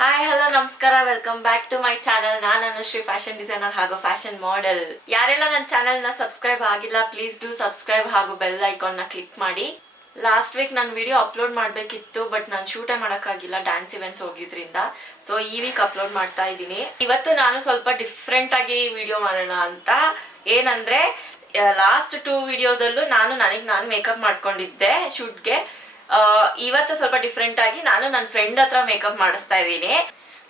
Hi hello ನಮಸ್ಕಾರ, welcome back to my channel. ನಾನು Anushree, fashion designer ಹಾಗೂ ಫ್ಯಾಷನ್ ಮಾಡೆಲ್. ಯಾರೆಲ್ಲ ನನ್ನ ಚಾನಲ್ನ ಸಬ್ಸ್ಕ್ರೈಬ್ ಆಗಿಲ್ಲ, ಪ್ಲೀಸ್ ಡೂ ಸಬ್ಸ್ಕ್ರೈಬ್ ಹಾಗೂ ಬೆಲ್ ಐಕಾನ್ನ ಕ್ಲಿಕ್ ಮಾಡಿ. ಲಾಸ್ಟ್ ವೀಕ್ ನಾನು ವಿಡಿಯೋ ಅಪ್ಲೋಡ್ ಮಾಡಬೇಕಿತ್ತು, ಬಟ್ ನಾನು ಶೂಟೇ ಮಾಡೋಕ್ಕಾಗಿಲ್ಲ ಡ್ಯಾನ್ಸ್ ಇವೆಂಟ್ಸ್ ಹೋಗಿದ್ರಿಂದ. ಸೊ ಈ ವೀಕ್ ಅಪ್ಲೋಡ್ ಮಾಡ್ತಾ ಇದ್ದೀನಿ. ಇವತ್ತು ನಾನು ಸ್ವಲ್ಪ ಡಿಫ್ರೆಂಟ್ ಆಗಿ ವಿಡಿಯೋ ಮಾಡೋಣ ಅಂತ. ಏನಂದ್ರೆ ಲಾಸ್ಟ್ 2 ವಿಡಿಯೋದಲ್ಲೂ ನಾನು ಮೇಕಪ್ ಮಾಡ್ಕೊಂಡಿದ್ದೆ ಶೂಟ್ಗೆ. ಇವತ್ತು ಸ್ವಲ್ಪ ಡಿಫ್ರೆಂಟ್ ಆಗಿ ನಾನು ನನ್ನ ಫ್ರೆಂಡ್ ಹತ್ರ ಮೇಕಪ್ ಮಾಡಿಸ್ತಾ ಇದ್ದೀನಿ.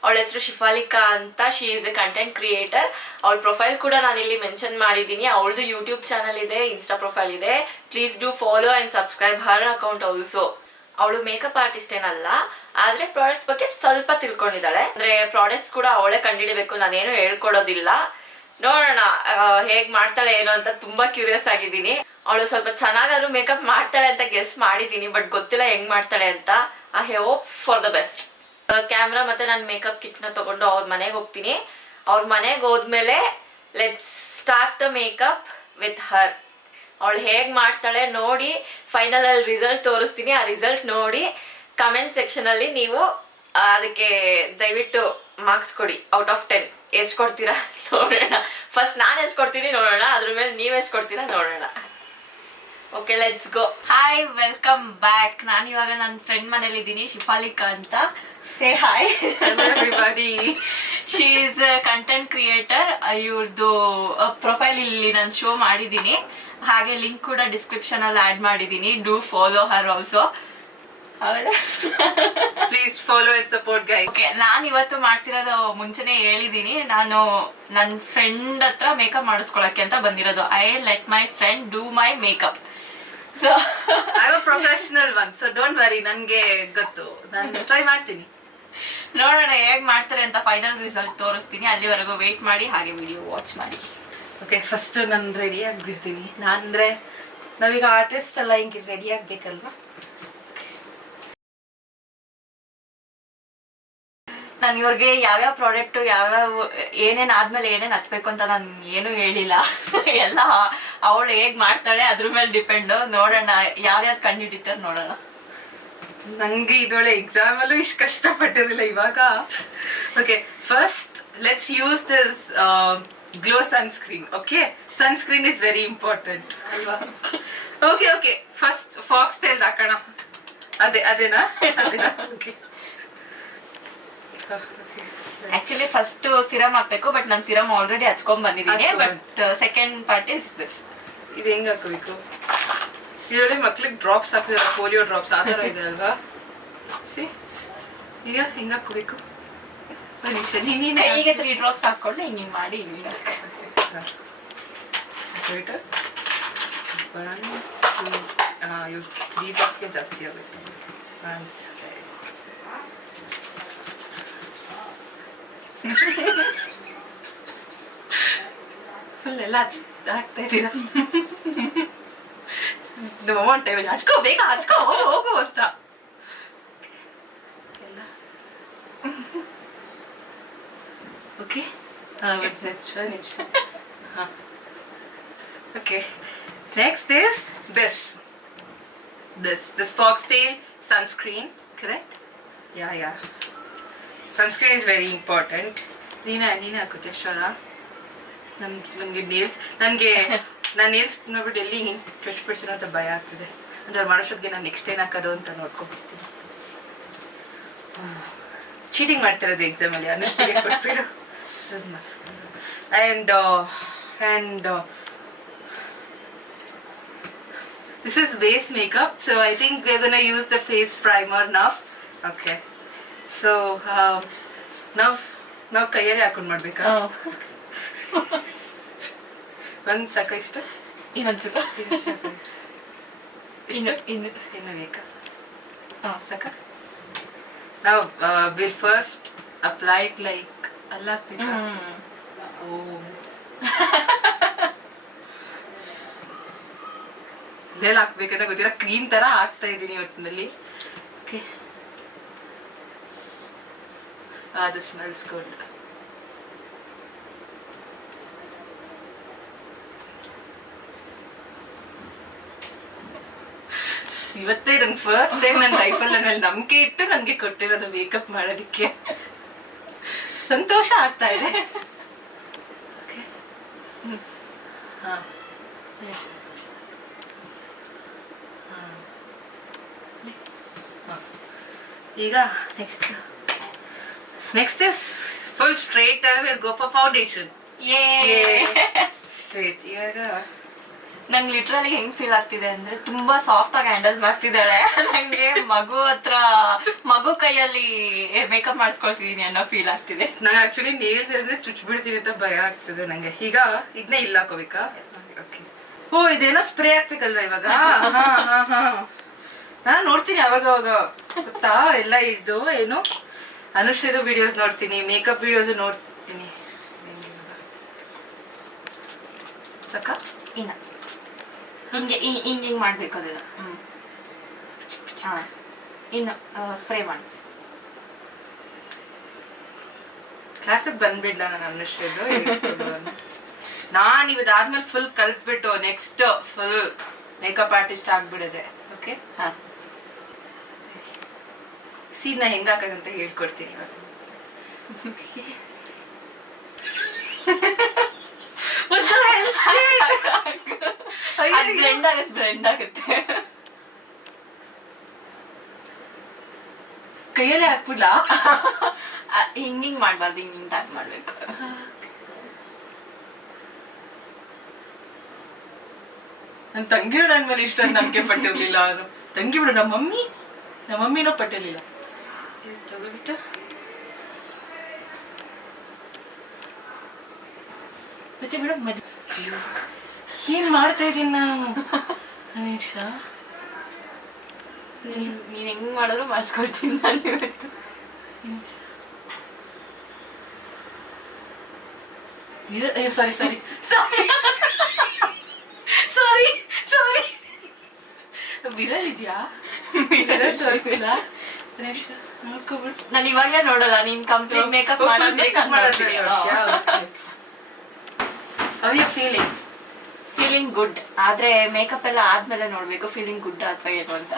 ಅವಳ ಹೆಸರು ಶಿಫಾಲಿಕಾ ಅಂತ. She is A content creator. ಅವಳ ಪ್ರೊಫೈಲ್ ಕೂಡ ನಾನು ಇಲ್ಲಿ ಮೆನ್ಷನ್ ಮಾಡಿದ್ದೀನಿ. ಅವಳದು ಯೂಟ್ಯೂಬ್ ಚಾನಲ್ ಇದೆ, ಇನ್ಸ್ಟಾ ಪ್ರೊಫೈಲ್ ಇದೆ. Please do follow and subscribe Har account also. ಅವಳು ಮೇಕಪ್ ಆರ್ಟಿಸ್ಟ್ ಏನಲ್ಲ, ಆದ್ರೆ ಪ್ರಾಡಕ್ಟ್ಸ್ ಬಗ್ಗೆ ಸ್ವಲ್ಪ ತಿಳ್ಕೊಂಡಿದ್ದಾಳೆ. ಅಂದ್ರೆ ಪ್ರಾಡಕ್ಟ್ಸ್ ಕೂಡ ಅವಳೇ ಕಂಡುಹಿಡಬೇಕು, ನಾನೇನು ಹೇಳ್ಕೊಡೋದಿಲ್ಲ. ನೋಡೋಣ ಹೇಗ್ ಮಾಡ್ತಾಳೆ ಏನೋ ಅಂತ ತುಂಬಾ ಕ್ಯೂರಿಯಸ್ ಆಗಿದ್ದೀನಿ. ಅವಳು ಸ್ವಲ್ಪ ಚೆನ್ನಾಗಾದ್ರೂ ಮೇಕಪ್ ಮಾಡ್ತಾಳೆ ಅಂತ ಗೆಸ್ ಮಾಡಿದ್ದೀನಿ, ಬಟ್ ಗೊತ್ತಿಲ್ಲ ಹೆಂಗ್ ಮಾಡ್ತಾಳೆ ಅಂತ. I hope for the best. Camera ಮತ್ತೆ ನಾನು ಮೇಕಪ್ ಕಿಟ್ನ ತಗೊಂಡು ಅವ್ರ ಮನೆಗೆ ಹೋಗ್ತೀನಿ. ಅವ್ರ ಮನೆಗೆ ಹೋದ್ಮೇಲೆ let's start the makeup with her. ಅವಳು ಹೇಗ್ ಮಾಡ್ತಾಳೆ ನೋಡಿ ಫೈನಲ್ ಅಲ್ಲಿ ರಿಸಲ್ಟ್ ತೋರಿಸ್ತೀನಿ. ಆ ರಿಸಲ್ಟ್ ನೋಡಿ ಕಮೆಂಟ್ ಸೆಕ್ಷನ್ ಅಲ್ಲಿ ನೀವು ಅದಕ್ಕೆ ದಯವಿಟ್ಟು ಮಾರ್ಕ್ಸ್ ಕೊಡಿ. ಔಟ್ ಆಫ್ 10 ಎಷ್ಟು ಕೊಡ್ತೀರಾ ನೋಡೋಣ. ಫಸ್ಟ್ ನಾನು ಎಷ್ಟು ಕೊಡ್ತೀನಿ ನೋಡೋಣ, ಅದ್ರ ಮೇಲೆ ನೀವು ಎಷ್ಟು ಕೊಡ್ತೀರಾ ನೋಡೋಣ. Okay, let's go. Hi, welcome back. ನಾನು ಇವಾಗ ನನ್ನ ಫ್ರೆಂಡ್ ಮನೇಲಿ ಇದ್ದೀನಿ, ಶಿಫಾಲಿಕಾ ಅಂತ. Say hi. Hello everybody. She is content creator. ಇವ್ರದ್ದು ಪ್ರೊಫೈಲ್ ಇಲ್ಲಿ ನಾನು ಶೋ ಮಾಡಿದ್ದೀನಿ, ಹಾಗೆ ಲಿಂಕ್ ಕೂಡ ಡಿಸ್ಕ್ರಿಪ್ಷನ್ ಅಲ್ಲಿ ಆಡ್ ಮಾಡಿದ್ದೀನಿ. Do follow Har also. Please follow and support guys. Okay, ನಾನು ಇವತ್ತು ಮಾಡ್ತಿರೋದು ಮುಂಚೆನೆ ಹೇಳಿದ್ದೀನಿ. ನಾನು ನನ್ನ ಫ್ರೆಂಡ್ ಹತ್ರ ಮೇಕಪ್ ಮಾಡಿಸ್ಕೊಳಕ್ಕೆ ಅಂತ ಬಂದಿರೋದು. I let my friend do my makeup. I'm a professional one, so don't worry. ನನಗೆ ಗೊತ್ತು, ನಾನು ಟ್ರೈ ಮಾಡ್ತೀನಿ. ನೋಡೋಣ ಹೇಗ್ ಮಾಡ್ತಾರೆ ಅಂತ. ಫೈನಲ್ ರಿಸಲ್ಟ್ ತೋರಿಸ್ತೀನಿ. ಅಲ್ಲಿವರೆಗೂ ವೇಟ್ ಮಾಡಿ, ಹಾಗೆ ವಿಡಿಯೋ ವಾಚ್ ಮಾಡಿ. ಓಕೆ, ಫಸ್ಟ್ ನಾನು ರೆಡಿ ಆಗಿಬಿಡ್ತೀನಿ. ನಾನಂದ್ರೆ ನಾವೀಗ ಆರ್ಟಿಸ್ಟ್ ಎಲ್ಲ ಹಿಂಗೆ ರೆಡಿ ಆಗ್ಬೇಕಲ್ವಾ. ನಾನು ಇವ್ರಿಗೆ ಯಾವ್ಯಾವ ಪ್ರಾಡಕ್ಟ್ ಯಾವ್ಯಾವ ಏನೇನು ಆದ್ಮೇಲೆ ಏನೇನು ಹಚ್ಬೇಕು ಅಂತ ನಾನು ಏನು ಹೇಳಿಲ್ಲ. ಎಲ್ಲ ಅವಳು ಹೇಗ್ ಮಾಡ್ತಾಳೆ ಅದ್ರ ಮೇಲೆ ಡಿಪೆಂಡು. ನೋಡೋಣ ಯಾವ್ಯಾವ್ದು ಕಂಡು ಹಿಡಿತಾರೆ ನೋಡೋಣ. ನಂಗೆ ಇದೊಳ್ಳೆ ಎಕ್ಸಾಮ್ ಅಲ್ಲೂ ಇಷ್ಟು ಕಷ್ಟಪಟ್ಟಿರಲಿಲ್ಲ ಇವಾಗ. Okay, first let's use this glow sunscreen. Okay, sunscreen is very important ಅಲ್ವಾ. Okay okay, first fox tail ಹಾಕೋಣ. ಅದೇನಾ. ಓಕೆ, ಆಕ್ಚುಲಿ ಫಸ್ಟ್ ಸಿರಮ್ ಹಾಕ್ಬೇಕು, ಬಟ್ ನಾನು ಸಿರಮ್ ಆಲ್ರೆಡಿ ಹಚ್ಕೊಂಡ್ ಬಂದಿದ್ದೀನಿ. But second part is this. ಇದು ಹೆಂಗ್ ಹಾಕೋಬೇಕು? ಇದರೊಳಗೆ ಮಕ್ಳಿಗೆ ಡ್ರಾಪ್ಸ್ ಹಾಕಿದಾರೆ, ಪೋಲಿಯೋ ಡ್ರಾಪ್ಸ್ ಆ ಥರ ಇದೆ ಅಲ್ವಾ. ಸಿ, ಈಗ ಹೆಂಗ್ ಹಾಕೋಬೇಕು? ಕೈಗೆ 3 ಡ್ರಾಪ್ಸ್ ಹಾಕೊಂಡು ಹಿಂಗೆ ಮಾಡಿ ಹಿಂಗೆ ಇವು 3 ಡ್ರಾಪ್ಸ್ಗೆ ಜಾಸ್ತಿ ಆಗುತ್ತೆ. ಫುಲ್ ಎಲ್ಲ ಹಾಕ್ತಾ ಇದ್ದೀರಾ. ನಮ್ಮ ಟೈಮಲ್ಲಿ ಹಚ್ಕೋ, ಬೇಗ ಹಚ್ಕೋ, ಹೋಗು ಅಂತ ಎಲ್ಲ. ಓಕೆ, ನಿಮಿಷ. ಹಾಂ, okay. Next is this foxtail sunscreen, correct? Yeah. Sunscreen is very important. ನೀನು ಹಾಕುತ್ತೆ ಶೋರ. ನನಗೆ ನೇಲ್ಸ್ ನಾನು ನೇಲ್ಸ್ ನೋಡ್ಬಿಟ್ಟು ಎಲ್ಲಿ ಹಿಂಗೆ ಬಿಡ್ತೀನೋ ಅಂತ ಭಯ ಆಗ್ತಿದೆ. ಅಂದ್ರೆ ಮಾಡೋಷ್ಟೊತ್ತಿಗೆ ನಾನು ನೆಕ್ಸ್ಟ್ ಏನು ಹಾಕೋದು ಅಂತ ನೋಡ್ಕೊಂಡ್ಬಿಡ್ತೀನಿ. ಚೀಟಿಂಗ್ ಮಾಡ್ತಿರೋದು ಎಕ್ಸಾಮಲ್ಲಿ. ಅನುಷ್ಠಿಗೆ ಕೊಟ್ಬಿಡು. ದಿಸ್ ಇಸ್ ಮಸ್ತ್. And this is base makeup, so I think we're gonna use the face primer now. Okay, so now ಕೈಯಲ್ಲಿ ಹಾಕೊಂಡು ಮಾಡ್ಬೇಕಾ? ಒಂದು ಸಾಕ? ಇಷ್ಟ ಇನ್ನೊಂದು ಇನ್ನು ಬೇಕಾ? ಸಾಕ? Now we'll first apply it like ಅಲ್ಲ ಹಾಕ್ಬೇಕಾ? ಎಲ್ಲೆಲ್ಲ ಹಾಕ್ಬೇಕಂತ ಗೊತ್ತಿಲ್ಲ, ಕ್ರೀಮ್ ತರ ಹಾಕ್ತಾ ಇದ್ದೀನಿ ಒಟ್ಟಿನಲ್ಲಿ. ಓಕೆ, ಅದು ಸ್ಮೆಲ್ಸ್ ಗುಡ್. ಇವತ್ತೇ ನಂಗೆ ಫಸ್ಟ್ ಟೈಮ್ ನನ್ನ ಲೈಫಲ್ಲಿ ನನ್ನ ಮೇಲೆ ನಂಬಿಕೆ ಇಟ್ಟು ನನಗೆ ಕೊಟ್ಟಿರೋದು ಮೇಕಪ್ ಮಾಡೋದಕ್ಕೆ. ಸಂತೋಷ ಆಗ್ತಾ ಇದೆ. ಹಾ ಈಗ next is full straight will go for foundation. Straight. ಇವಾಗ ನಂಗೆ ಲಿಟ್ರಲಿ ಹೆಂಗ್ ಫೀಲ್ ಆಗ್ತಿದೆ ಅಂದ್ರೆ ತುಂಬಾ ಸಾಫ್ಟ್ ಆಗಿ ಹ್ಯಾಂಡಲ್ ಮಾಡ್ತಿದ್ದಾಳೆ. ನಂಗೆ ಮಗು ಕೈಯಲ್ಲಿ ಮೇಕಪ್ ಮಾಡಿಸ್ಕೊಳ್ತಿದೀನಿ ಅನ್ನೋ ಫೀಲ್ ಆಗ್ತಿದೆ. ನಂಗೆ ಆಕ್ಚುಲಿ ನೇಲ್ಸ್ ಇದ್ರೆ ಚುಚ್ಬಿಡ್ತೀನಿ ಅಂತ ಭಯ ಆಗ್ತಿದೆ ನಂಗೆ. ಈಗ ಇದನ್ನೇ ಇಲ್ಲ ಹಾಕೋಬೇಕಾ? ಓ ಇದೇನೋ ಸ್ಪ್ರೇ ಹಾಕ್ಬೇಕಲ್ವಾ ಇವಾಗ? ನಾನು ನೋಡ್ತೀನಿ ಅವಾಗ ಗೊತ್ತಾ ಎಲ್ಲ. ಇದು ಏನು ಅನುಶ್ರೀದು ವಿಡಿಯೋಸ್ ನೋಡ್ತೀನಿ, ಮೇಕಪ್ ವಿಡಿಯೋಸ್ ನೋಡ್ತೀನಿ. ಸಕ ಇನ್ನ ಹಿಂಗೆ ಮಾಡ್ಬೇಕು ಅದನ್ನ. ಇನ್ನು ಸ್ಪ್ರೇ ಮಾಡಿ ಕ್ಲಾಸಿಗೆ ಬಂದ್ಬಿಡ್ಲ ನಾನು ಅನುಶ್ರೀದು. ನಾನು ಇವತ್ತಾದ್ಮೇಲೆ ಫುಲ್ ಕಲ್ತ್ಬಿಟ್ಟು ನೆಕ್ಸ್ಟ್ ಫುಲ್ ಮೇಕಪ್ ಆರ್ಟಿಸ್ಟ್ ಆಗ್ಬಿಡದೆ. ಓಕೆ, ಸೀನ ಹೆಂಗ ಹಾಕೋದಂತ ಹೇಳ್ಕೊಡ್ತೀನಿ ಇವಾಗ. ಬ್ಲೆಂಡ್ ಆಗುತ್ತೆ. ಕೈಯಲ್ಲೇ ಹಾಕ್ಬಿಡ್ಲಾ? ಹಿಂಗಿಂಗ್ ಮಾಡ್ಬಾರ್ದು, ಹಿಂಗಿಂಗ್ ಟ್ಯಾಪ್ ಮಾಡ್ಬೇಕು. ನನ್ನ ತಂಗಿರು ನನ್ನ ಮೇಲೆ ಇಷ್ಟೊಂದು ನಂಬಿಕೆ ಪಟ್ಟಿರ್ಲಿಲ್ಲ. ಅವನು ತಂಗಿ ಬಿಡು, ನಮ್ಮ ಮಮ್ಮಿನೂ ಪಟ್ಟಿರ್ಲಿಲ್ಲ. ತಗೋಬಿಟ್ಟು ಮತ್ತೆ ಮೇಡಮ್ ಏನ್ ಮಾಡ್ತಾ ಇದ್ದೀನಿ ನಾನು? ನಿಮಿಷ, ನೀನ್ ಹೆಂಗ್ ಮಾಡಿದ್ರು ಮಾಡಿಸ್ಕೊಳ್ತೀನಿ ನಾನು ಇವತ್ತು. ಸಾರಿ ಸಾರಿ ಸಾರಿ ಸಾರಿ ಸಾರಿ ಮಿರರ್ ಇದೆಯಾ? ಮಿರರ್ ತೋರಿಸಿಲ್ಲ. ನೋಡ್ಕೊಬಿಟ್ಟು ನಾನು ಇವಾಗಲೇ ನೋಡಲ್ಲ, ನೀನ್ ಕಂಪ್ಲೀಟ್ ಮೇಕಪ್ ಫೀಲಿಂಗ್ ಗುಡ್. ಆದ್ರೆ ಮೇಕಪ್ ಎಲ್ಲ ಆದ್ಮೇಲೆ ನೋಡ್ಬೇಕು ಫೀಲಿಂಗ್ ಗುಡ್ ಅಥವಾ ಏನು ಅಂತ.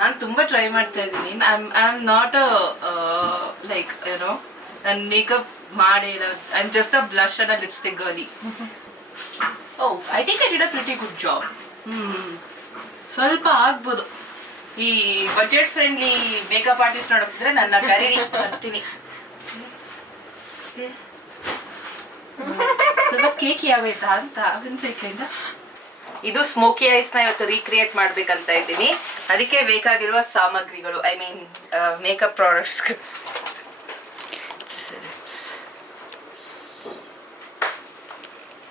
ನಾನು ತುಂಬಾ ಟ್ರೈ ಮಾಡ್ತಾ ಇದ್ದೀನಿ. ಐ ಆಮ್ ನಾಟ್ ಲೈಕ್ ಏನೋ ನಾನು ಮೇಕಪ್ ಮಾಡಿ, I am just a blush and a lipstick girlie. Oh I think I did a pretty good job. ಸ್ವಲ್ಪ ಆಗ್ಬೋದು. ಈ ಬಜೆಟ್ ಫ್ರೆಂಡ್ಲಿ ಮೇಕಪ್ ಆರ್ಟಿಸ್ಟ್ ನೋಡೋಕಿದ್ರೆ ನನ್ನ ಕರೀರಿ, ಬರ್ತೀನಿ. ಸ್ವಲ್ಪ ಕೇಕಿ ಆಗೋಯ್ತಾ ಅಂತ ಒಂದು ಸೆಕೆಂಡ್. ಇದು ಸ್ಮೋಕಿ ಐಸ್ ನ ಇವತ್ತು ರೀಕ್ರಿಯೇಟ್ ಮಾಡ್ಬೇಕಂತ ಇದ್ದೀನಿ. ಅದಕ್ಕೆ ಬೇಕಾಗಿರುವ ಸಾಮಗ್ರಿಗಳು, ಐ ಮೀನ್ ಮೇಕಪ್ ಪ್ರಾಡಕ್ಟ್ಸ್.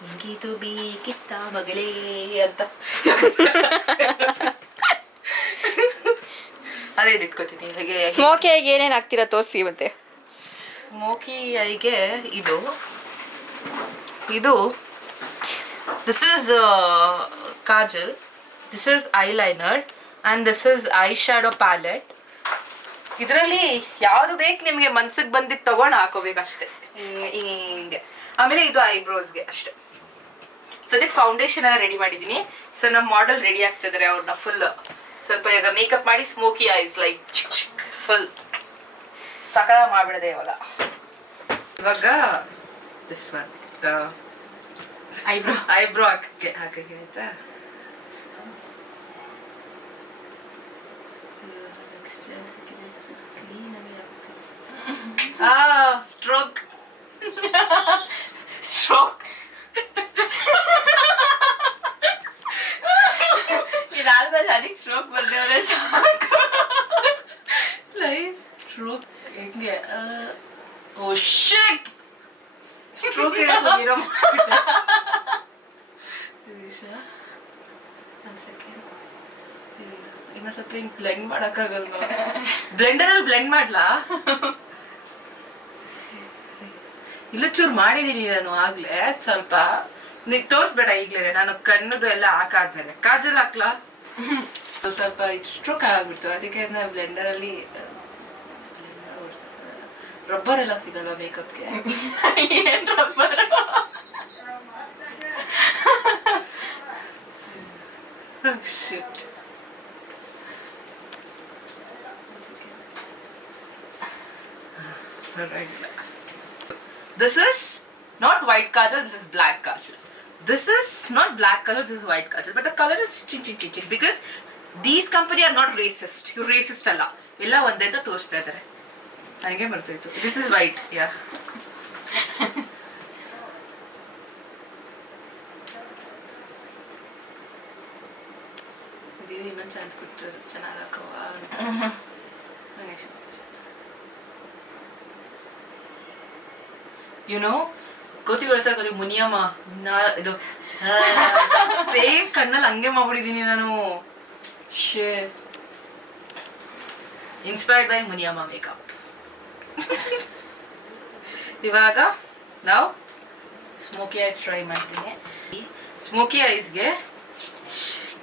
ನಿಂಗಿದು ಬೇಕಿತ್ತ ಮಗಳೇ ಅಂತ ಅದೇನು ಇಟ್ಕೋತೀನಿ. ಹಾಗೆ ಸ್ಮೋಕಿ ಐಗೆ ಏನೇನು ಹಾಕ್ತೀರಾ ತೋರಿಸಿ. ಮತ್ತೆ ಸ್ಮೋಕಿ ಐಗೆ ಇದು this is Kajal, this is eyeliner and this is I shadow palette. ಇದರಲ್ಲಿ ಯಾವುದು ಬೇಕು ನಿಮಗೆ ಮನ್ಸಿಗೆ ಬಂದಿದ್ದು ತಗೊಂಡು ಹಾಕೋಬೇಕಷ್ಟೆ, ಹಿಂಗೆ. ಆಮೇಲೆ ಇದು ಐಬ್ರೋಸ್ಗೆ ಅಷ್ಟೆ. ಸದ್ಯಕ್ಕೆ ಫೌಂಡೇಶನ್ ಎಲ್ಲ ರೆಡಿ ಮಾಡಿದ್ದೀನಿ. ಸೊ ನಮ್ಮ ಮಾಡೆಲ್ ರೆಡಿ ಆಗ್ತಿದ್ದಾರೆ. ಅವ್ರನ್ನ ಫುಲ್ ಸ್ವಲ್ಪ ಈಗ ಮೇಕಪ್ ಮಾಡಿ ಸ್ಮೋಕಿ ಐಸ್ ಲೈಕ್ ಚಿಕ್ ಚಿಕ್ ಫುಲ್ ಸಕಲ ಮಾಡ್ಬಿಡದೆ. ಇವಾಗ ಐಬ್ರೋ ಹಾಕಕ್ಕೆ ಆಯ್ತಾ? ಸ್ಟ್ರೋಕ್ ಇದಾದ್ಮೇಲೆ ಅದಕ್ಕೆ ಸ್ಟ್ರೋಕ್ ಬರ್ದೇವ್ರೆ ಸಾಕು. ಸ್ಟ್ರೋಕ್ ಹೆಂಗೆ? ಓ ಶಿಟ್, ಸ್ಟ್ರೋಕ್ ಇರೋ ಇನ್ನ ಸ್ವಲ್ಪ ಹಿಂಗ್ ಬ್ಲೆಂಡ್ ಮಾಡಕ್ಕಾಗಲ್ಲ. ಬ್ಲೆಂಡರಲ್ಲಿ ಬ್ಲೆಂಡ್ ಮಾಡ್ಲಾ? ಇಲ್ಲ ಚೂರು ಮಾಡಿದೀನಿ ನಾನು ಆಗ್ಲೇ. ಸ್ವಲ್ಪ ನೀ ತೋರಿಸ್ಬೇಡ ಈಗ್ಲೇ. ನಾನು ಕಣ್ಣದು ಎಲ್ಲ ಹಾಕಾದ್ಮೇಲೆ ಕಾಜಲ್ ಹಾಕ್ಲಾ? ಸ್ವಲ್ಪ ಸ್ಟ್ರೋಕ್ ಆಗ್ಬಿಡ್ತು, ಅದಕ್ಕೆ ಬ್ಲೆಂಡರಲ್ಲಿ ರಬ್ಬರ್ ಎಲ್ಲ ಸಿಗಲ್ವಾ ಮೇಕಪ್ಗೆ? ಏನ್ rubber? Shit. This is not white kajal, this is black kajal. This is not black kajal, this is white kajal. But the color is chin because these company are not racist. You racist alla. ಎಲ್ಲ ಒಂದೇ ಅಂತ ತೋರಿಸ್ತಾ ಇದ್ದಾರೆ. ನನಗೆ ಮರ್ತೋಯ್ತು. This is white, yeah. ಇದು ಇನ್ನೊಂದು chance ಕೊಟ್ಟರು ಚೆನ್ನಾಗಿ ಹಾಕವ. ಯುನೋ ಕೋತಿಗಳು ಸರ್ ಕೊಲಿ ಮುನಿಯಮ್ಮ ಇದು ಸೇಮ್ ಕಣ್ಣಲ್ಲಿ ಹಂಗೆ ಮಾಡ್ಬಿಟ್ಟಿದ್ದೀನಿ ನಾನು. ಶೇ ಇನ್ಸ್ಪೈರ್ಡ್ ಬೈ ಮುನಿಯಮ್ಮ ಮೇಕಪ್. ಇವಾಗ ನಾವು ಸ್ಮೋಕಿ ಐಸ್ ಟ್ರೈ ಮಾಡ್ತೀನಿ. ಸ್ಮೋಕಿ ಐಸ್ಗೆ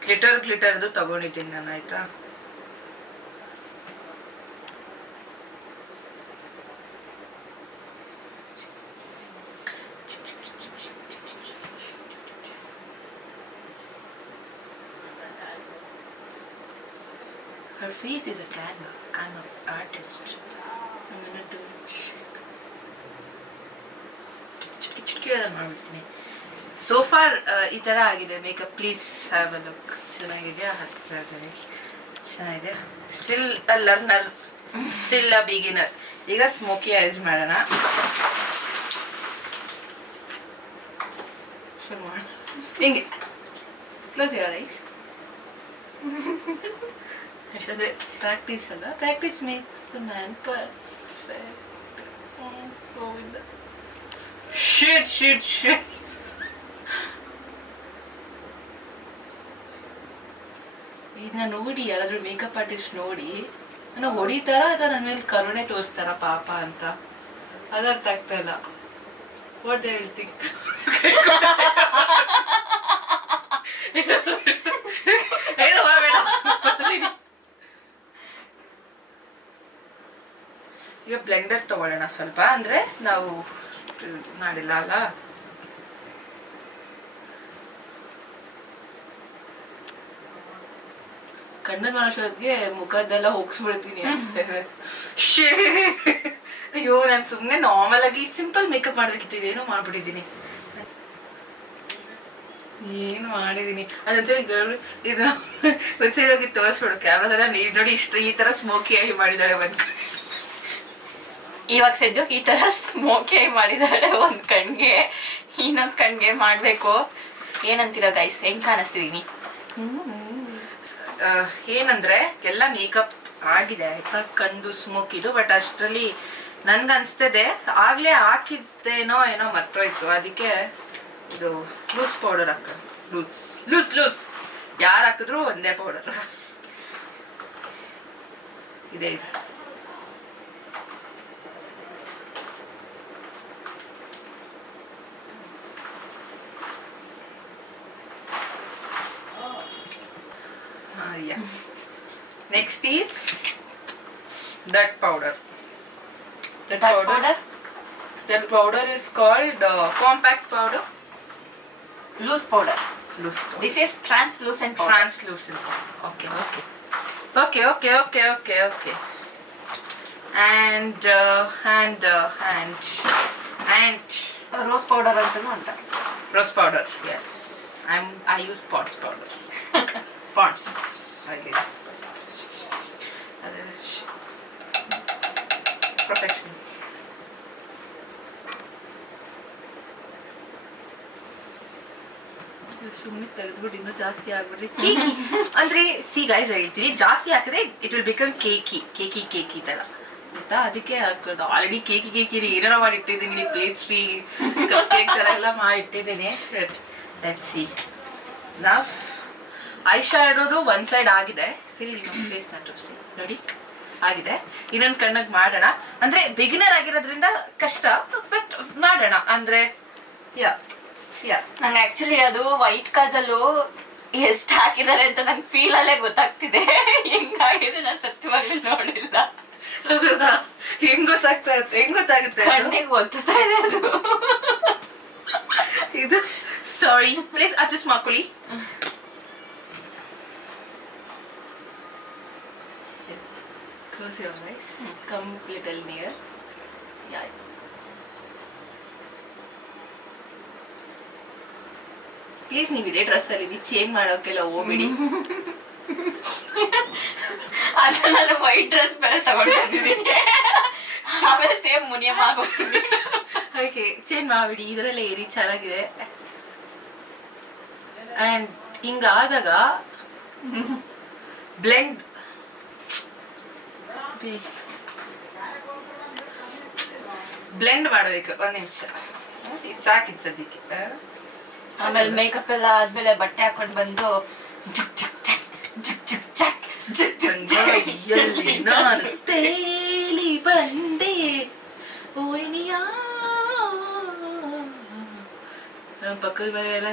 ಗ್ಲಿಟರ್ದು ತಗೊಂಡಿದ್ದೀನಿ ನಾನು, ಆಯ್ತಾ. Her face is a canva. I'm an artist. I'm gonna do it. Chutki ಮಾಡ್ಬಿಡ್ತೀನಿ. ಸೋ ಫಾರ್ ಈ ಥರ ಆಗಿದೆ makeup. Please have a look. ಚೆನ್ನಾಗಿದೆಯಾ? ಚೆನ್ನಾಗಿದೆಯಾ? Still a learner, still a beginner. ಈಗ ಸ್ಮೋಕಿ ಐಸ್ ಮಾಡೋಣ. ಹಿಂಗೆ ಕ್ಲೋಸ್ ಯುವರ್ ಐಸ್. ಎಷ್ಟಂದ್ರೆ ಪ್ರಾಕ್ಟೀಸ್ ಅಲ್ಲ, ಪ್ರಾಕ್ಟೀಸ್ ಮೇಕ್ಸ್ ಮ್ಯಾನ್ ಪರ್ಫೆಕ್ಟ್. ಶಿಟ್ ಇದನ್ನ ನೋಡಿ ಯಾರಾದ್ರೂ ಮೇಕಪ್ ಆರ್ಟಿಸ್ಟ್ ನೋಡಿ ನಾನು ಹೊಡಿತಾರ ಅಥವಾ ನನ್ನ ಮೇಲೆ ಕರುಣೆ ತೋರಿಸ್ತಾರ ಪಾಪ ಅಂತ, ಅದು ಅರ್ಥ ಆಗ್ತಾ ಇಲ್ಲ. What they will think. ಈಗ ಬ್ಲೆಂಡರ್ಸ್ ತಗೊಳ್ಳೋಣ ಸ್ವಲ್ಪ, ಅಂದ್ರೆ ನಾವು ಮಾಡಿಲ್ಲ ಅಲ್ಲ. ಕಣ್ಣನ ಮನುಷ್ಯಗೆ ಮುಖದ್ದೆಲ್ಲ ಹೋಗಿಸ್ಬಿಡ್ತೀನಿ ಅನ್ಸ್ತೇನೆ. ಅಯ್ಯೋ ನಾನು ಸುಮ್ಮನೆ ನಾರ್ಮಲ್ ಆಗಿ ಸಿಂಪಲ್ ಮೇಕಪ್ ಮಾಡ್ಬೇಕಿತ್ತು, ಏನೋ ಮಾಡ್ಬಿಟ್ಟಿದ್ದೀನಿ. ಏನು ಮಾಡಿದೀನಿ ಅದೊಂದ್ಸರಿ ಇದು ಒಂದ್ಸರಿ ಹೋಗಿ ತೋರಿಸ್ಬಿಡು ಕ್ಯಾಮ್ರಾದಲ್ಲ. ನೀವ್ ನೋಡಿ ಇಷ್ಟು ಈ ತರ ಸ್ಮೋಕಿ ಆಗಿ ಮಾಡಿದಾಳೆ ಒಂದ್ ಕಡೆ. ಇವಾಗ ಸದ್ಯಕ್ಕೆ ಈ ತರ ಸ್ಮೋಕಿ ಆಗಿ ಮಾಡಿದಾಳೆ ಒಂದ್ ಕಣ್ಗೆ, ಇನ್ನೊಂದ್ ಕಣ್ಗೆ ಮಾಡ್ಬೇಕು. ಏನಂತೀರ ಗೈಸ್, ಹೆಂಗ್ ಕಾಣಿಸ್ತಿದೀನಿ? ಏನಂದ್ರೆ ಎಲ್ಲ ಮೇಕಪ್ ಆಗಿದೆ ಆಯ್ತಾ, ಕಂಡು ಸ್ಮೋಕಿದು. ಬಟ್ ಅಷ್ಟರಲ್ಲಿ ನನ್ಗನ್ಸ್ತದೆ ಆಗ್ಲೇ ಹಾಕಿದ್ದೇನೋ ಏನೋ ಮರ್ತೋಯ್ತು. ಅದಕ್ಕೆ ಇದು ಲೂಸ್ ಪೌಡರ್ ಹಾಕೋದು. ಲೂಸ್ ಲೂಸ್ ಲೂಸ್ ಯಾರು ಹಾಕಿದ್ರು ಒಂದೇ ಪೌಡರ್ ಇದೆ. ಇದು yeah. Next is that powder. That powder is called compact powder. Loose powder. Loose powder. This is translucent powder. Translucent. Okay. And rose powder ಅಂತನೂ ಅಂತಾರೆ. Rose powder. Yes. I use Pond's powder. Pond's. Professional. ಸುಮ್ಮನೆ ತೆಗೆದ್ಬಿಟ್ಟು ಇನ್ನೂ ಜಾಸ್ತಿ ಆಗ್ಬಿಟ್ರಿ cakey ಅಂದ್ರೆ C guys ಹೇಳ್ತೀನಿ, ಜಾಸ್ತಿ ಹಾಕಿದ್ರೆ ಇಟ್ ವಿಲ್ ಬಿಕಮ್ ಕೇಕಿ ತರ ಆಯ್ತಾ. ಅದಕ್ಕೆ ಹಾಕೋದು. ಆಲ್ರೆಡಿ ಕೇಕಿ ಏನಾರ ಮಾಡಿ ಇಟ್ಟಿದ್ದೀನಿ, ಪೇಸ್ಟ್ರಿ ಕಪ್ ಕೇಕ್ ತರ ಎಲ್ಲ ಮಾಡಿ ಇಟ್ಟಿದ್ದೀನಿ. Let's see. ನಫ್ ಐ ಶ್ಯಾಡೋದು ಒಂದ್ ಸೈಡ್ ಆಗಿದೆ. ಸರಿ, ನಿಮ್ಮ ಫೇಸ್ ನ ತೋರಿಸಿ ನೋಡಿ, ಆಗಿದೆ. ಇನ್ನೊಂದು ಕಣ್ಣಾಗ ಮಾಡೋಣ. ಅಂದ್ರೆ ಬಿಗಿನರ್ ಆಗಿರೋದ್ರಿಂದ ಕಷ್ಟ, ಬಟ್ ಮಾಡೋಣ. ಅಂದ್ರೆ ನಂಗೆ ಆಕ್ಚುಲಿ ಅದು ವೈಟ್ ಕಾಜಲ್ಲು ಎಷ್ಟು ಹಾಕಿದ್ದಾರೆ ಅಂತ ನಂಗೆ ಫೀಲ್ ಅಲ್ಲೇ ಗೊತ್ತಾಗ್ತಿದೆ. ಹೆಂಗಾಗಿದೆ ನಾನು ಸತ್ಯವಾಗ್ಲೂ ನೋಡಿಲ್ಲ. ಹೌದಾ? ಹೆಂಗ್ ಗೊತ್ತಾಗುತ್ತೆ? ಕಣ್ಣಿಗೆ ಗೊತ್ತಾ ಇದೆ ಅದು. ಇದು ಸಾರಿ, ಪ್ಲೀಸ್ ಅಡ್ಜಸ್ಟ್ ಮಾಡ್ಕೊಳ್ಳಿ. Close your eyes. Come little near. Yeah. Please ನೀವು ಇದೇ ಡ್ರೆಸ್ಸಲ್ಲಿ ಚೇಂಜ್ ಮಾಡೋಕ್ಕೆಲ್ಲ ಹೋಗ್ಬಿಡಿ. ಅದು ನಾನು ವೈಟ್ ಡ್ರೆಸ್ ಬೇರೆ ತಗೊಂಡಿದ್ದೀನಿ, ಆಮೇಲೆ ಸೇಮ್ ಮುನಿಯಮ್ಮ ಆಗೋಗ್ತೀನಿ. ಓಕೆ ಚೇಂಜ್ ಮಾಡ್ಬಿಡಿ, ಇದರಲ್ಲೇ ಏರಿ ಚೆನ್ನಾಗಿದೆ. ಆ್ಯಂಡ್ ಹಿಂಗಾದಾಗ ಬ್ಲೆಂಡ್ ಮಾಡೋದಕ್ಕೆ ಒಂದು ನಿಮಿಷ ಸಾಕಿತ್ತು ಸದ್ಯಕ್ಕೆ. ಆಮೇಲೆ ಮೇಕಪ್ ಎಲ್ಲ ಆದ್ಮೇಲೆ ಬಟ್ಟೆ ಹಾಕೊಂಡು ಬಂದು ನಾನು ತೇಲಿ ಬಂದೆ ಓಯ್ನಿಯಾ. ನಮ್ಮ ಪಕ್ಕದ ಮನೆಯೆಲ್ಲ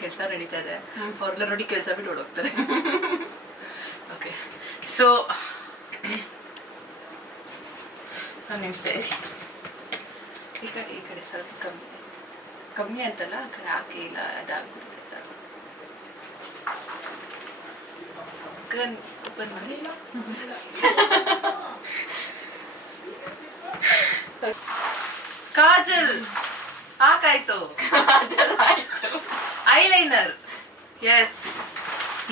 ಕೆಲಸ ನಡೀತಾ ಇದೆ, ಅವ್ರೆಲ್ಲ ನೋಡಿ ಕೆಲಸ ಬಿಟ್ಟು ಓಡೋಗ್ತಾರೆ. ಓಕೆ ಸೊ ಒಂದು ನಿಮಿಷ ಈ ಕಡೆ ಸ್ವಲ್ಪ ಕಮ್ಮಿ ಅಂತಲ್ಲ, ಆ ಕಡೆ ಹಾಕಿ ಇಲ್ಲ ಅದಾಗ್ಬಿಡುತ್ತೆ. ಓಪನ್ ಮಾಡಿ. ಕಾಜಲ್ ಹಾಕಾಯ್ತು. ಐಲೈನರ್, ಎಸ್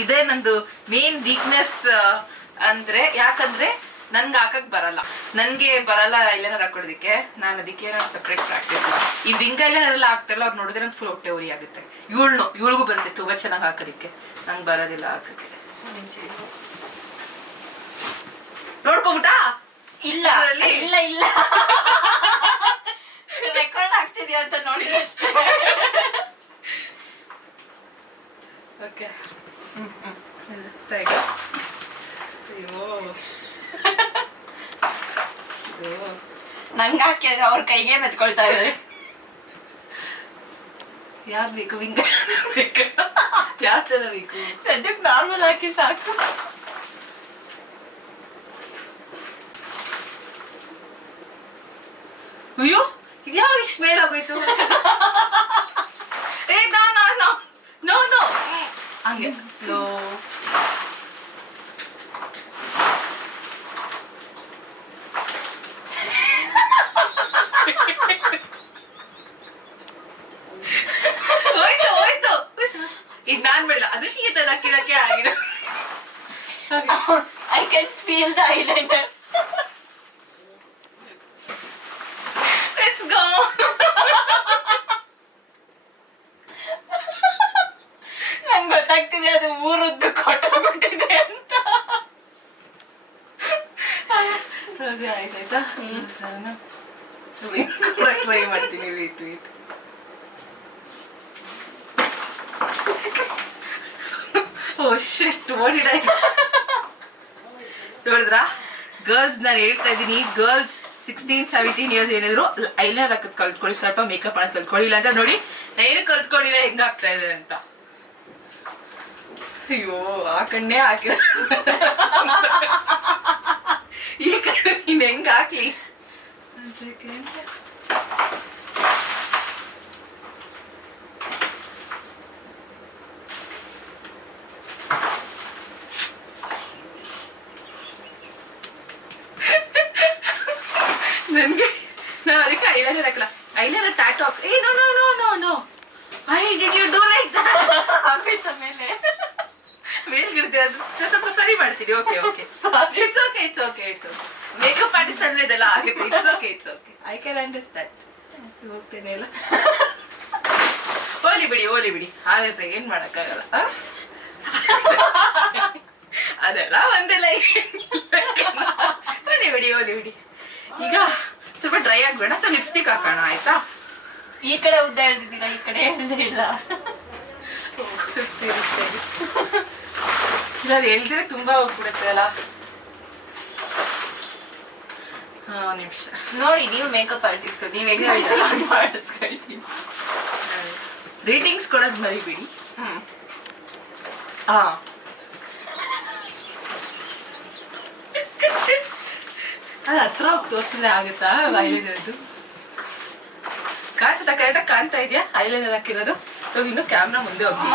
ಇದೇ ನಂದು ಮೇನ್ ವೀಕ್ನೆಸ್. ಯಾಕಂದ್ರೆ ನನ್ಗೆ ಹಾಕಕ್ ಬರಲ್ಲ, ಐಲೈನರ್ ಹಾಕೊಳ್ಳೋದಿಕ್ಕೆ. ನಾನು ಅದಕ್ಕೆ ನಾನು ಸಪ್ರೇಟ್ ಪ್ರಾಕ್ಟೀಸ್ ಈ ರಿಂಗ್ ಐಲೈನರ್ ಎಲ್ಲ ಹಾಕ್ತಾರಲ್ಲ, ಅವ್ರು ನೋಡಿದ್ರೆ ನಂಗೆ ಫುಲ್ ಹೊಟ್ಟೆ ಉರಿ ಆಗುತ್ತೆ. ಇವಳಿಗೂ ಬರುತ್ತೆ ತುಂಬಾ ಚೆನ್ನಾಗಿ ಹಾಕೋದಿಕ್ಕೆ, ನಂಗೆ ಬರೋದಿಲ್ಲ ಹಾಕಕ್ಕೆ. ನೋಡ್ಕೊಬಿಟ್ಟಾ? ಇಲ್ಲ ಇಲ್ಲ ಇಲ್ಲ, ರೆಕಾರ್ಡ್ ಆಗ್ತಿದ್ಯಾ ಅಂತ ನೋಡಿದ ಅಷ್ಟೇ. Okay thanks. ಅಯ್ಯೋ ನಂಗೆ ಹಾಕಿದ್ರೆ ಅವ್ರ ಕೈಗೆ ಮೆತ್ಕೊಳ್ತಾ ಇದ್ದಾರೆ. ಯಾರು ಬೇಕು ವಿಂಗ ಬೇಕು? ಯಾವ ತರ ಬೇಕು? ಸದ್ಯಕ್ಕೆ ನಾರ್ಮಲ್ ಹಾಕಿ ಸಾಕು. ಅಯ್ಯೋ ಇದ್ಯಾವ ಸ್ಮೇಲ್ ಆಗೋಯ್ತು. ಏ ನೋ ಹಂಗೆ ಸ್ಲೋ. ಹೋಯ್ತು ಈಗ ನಾನ್ ಬಿಡಲ್ಲ, ಅನುಷಿಗೆ ತನಕ್ಕೆ ಆಗಿದೆ. I can feel the eyeliner. Let's go. ನಂಗೆ ಗೊತ್ತಾಗ್ತಿದೆ ಅದು ಊರದ್ದು ಕೊಟ್ಟೋಗ್ಬಿಟ್ಟಿದೆ ಅಂತ. ಆಯ್ತಾಯ್ತಾ? ಟ್ರೈ ಮಾಡ್ತೀನಿ. Wait oh shit, what did I? ನೋಡಿದ್ರಾ ಗರ್ಲ್ಸ್, ನಾನು ಹೇಳ್ತಾ ಇದ್ದೀನಿ, ಗರ್ಲ್ಸ್ 16-17 ಇಯರ್ಸ್ ಏನಿದ್ರು ಐಲೈನರ್ ಹಾಕೋದು ಕಲ್ತ್ಕೊಳ್ಳಿ, ಸ್ವಲ್ಪ ಮೇಕಪ್ ಮಾಡೋದು ಕಲ್ತ್ಕೊಳ್ಳಿ. ಇಲ್ಲ ಅಂತ ನೋಡಿ ಏನು ಕಲ್ತ್ಕೊಂಡಿಲ್ಲ ಹೆಂಗ ಆಗ್ತಾ ಇದೆ ಅಂತ. ಅಯ್ಯೋ ಆ ಕಣ್ಣೇ ಹಾಕಿದ ಈ ಕಣ್ಣು ನೀನ್ ಹೆಂಗ ಹಾಕ್ಲಿ? ನನ್ಗೆ ನಾನು ಅದಕ್ಕೆ ಐಲೈನರ್ ಹಾಕಲ್ಲ. ಐಲೈನರ್ ಟ್ಯಾಟೂ ಹಾಕ. ಏ no no no no no, why did you do like that? ಹಾಕೈತ ಮೇಲೆ ಮೇಲ್ಗಿಡ್ದೆ ಅದು ಸ್ವಲ್ಪ ಸರಿ ಮಾಡ್ತೀನಿ. Okay it's okay. Makeup artist ಅಂದ್ರೆ ಇದೆಲ್ಲ ಆಗುತ್ತೆ. It's okay I can understand. ಹೋಗ್ತೇನೆ ಇಲ್ಲ, ಹೋಲಿ ಬಿಡಿ ಆಗುತ್ತೆ, ಏನ್ ಮಾಡಕ್ಕಾಗಲ್ಲ. ಅದೆಲ್ಲ ಒಂದೆಲ್ಲ ಹೋಲಿ ಬಿಡಿ. ಈಗ ಸ್ವಲ್ಪ ಡ್ರೈ ಆಗ್ಬೇಡ, ಸೊ ಲಿಪ್ಸ್ಟಿಕ್ ಹಾಕೋಣ ಆಯ್ತಾ? ಈ ಕಡೆ ಉದ್ದ ಹೇಳ್ತಿದ್ದೀರಾ, ಈ ಕಡೆ ಹೇಳ್ದೇ ಇಲ್ಲ. ಸರಿ ಇಲ್ಲ, ಅದು ಹೇಳ್ತಿದ್ರೆ ತುಂಬಾ ಹೋಗ್ಬಿಡುತ್ತೆ ಅಲ್ಲ. ನಿಮಿಷ ನೋಡಿ, ನೀವು ಮೇಕಪ್ ಆರ್ಟಿಸ್ಟ್, ನೀವು ಹೆಂಗ್ ಮಾಡಿಸ್ಕೊಳ್ಳಿ. ರೇಟಿಂಗ್ಸ್ ಕೊಡೋದು ಮರಿಬೇಡಿ. ಹತ್ರ ಹೋಗಿ ತೋರಿಸಿದ್ರೆ ಆಗುತ್ತಾ? ಐಲೈನರ್ದು ಕಾಣಿಸುತ್ತಾ? ಕರೆಕ್ಟಾಗಿ ಕಾಣ್ತಾ ಇದೆಯಾ ಐಲೈನರ್ ಹಾಕಿರೋದು? ಸೊ ಇನ್ನು ಕ್ಯಾಮ್ರಾ ಮುಂದೆ ಹೋಗಿ.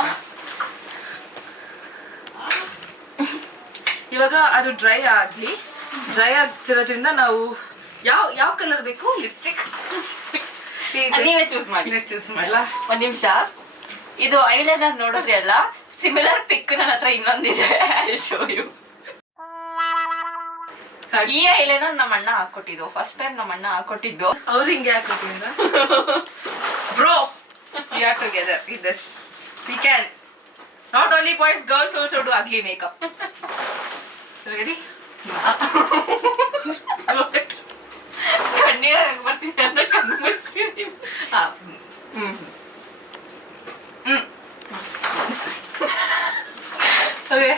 ಇವಾಗ ಅದು ಡ್ರೈ ಆಗ್ತಿರೋದ್ರಿಂದ ನಾವು ಯಾವ ಕಲರ್ ಬೇಕು ಲಿಪ್ಸ್ಟಿಕ್? ನೀವೇ ಚೂಸ್ ಮಾಡಿ. ಚೂಸ್ ಮಾಡಲ್ಲ? ಒಂದ್ ನಿಮಿಷ. ಇದು ಐಲೈನರ್ ನೋಡಿದ್ರಿ ಅಲ್ಲ, ಸಿಮಿಲರ್ ಪಿಕ್ ನನ್ನ ಹತ್ರ ಇನ್ನೊಂದಿದೆ. I show you. ಈ ಐಲೈನರ್ ನಮ್ಮ ಅಣ್ಣ ಹಾಕೊಟ್ಟಿದ್ದು, ಫಸ್ಟ್ ಟೈಮ್ ನಮ್ಮ ಅಣ್ಣ ಹಾಕೊಟ್ಟಿದ್ದು. ಅವ್ರು ಹಿಂಗೆ ಹಾಕೊಟ್ಟಿದ್ದ. Bro, we are together in this. We can. Not only boys, girls also do ugly makeup. Ready? ಕಣ್ಣೀರ ಬರ್ತೀನಿ ಅಂದ್ರೆ ಕಣ್ಣು ಮುಚ್ಚಿದೀನಿ. ಓಕೆ,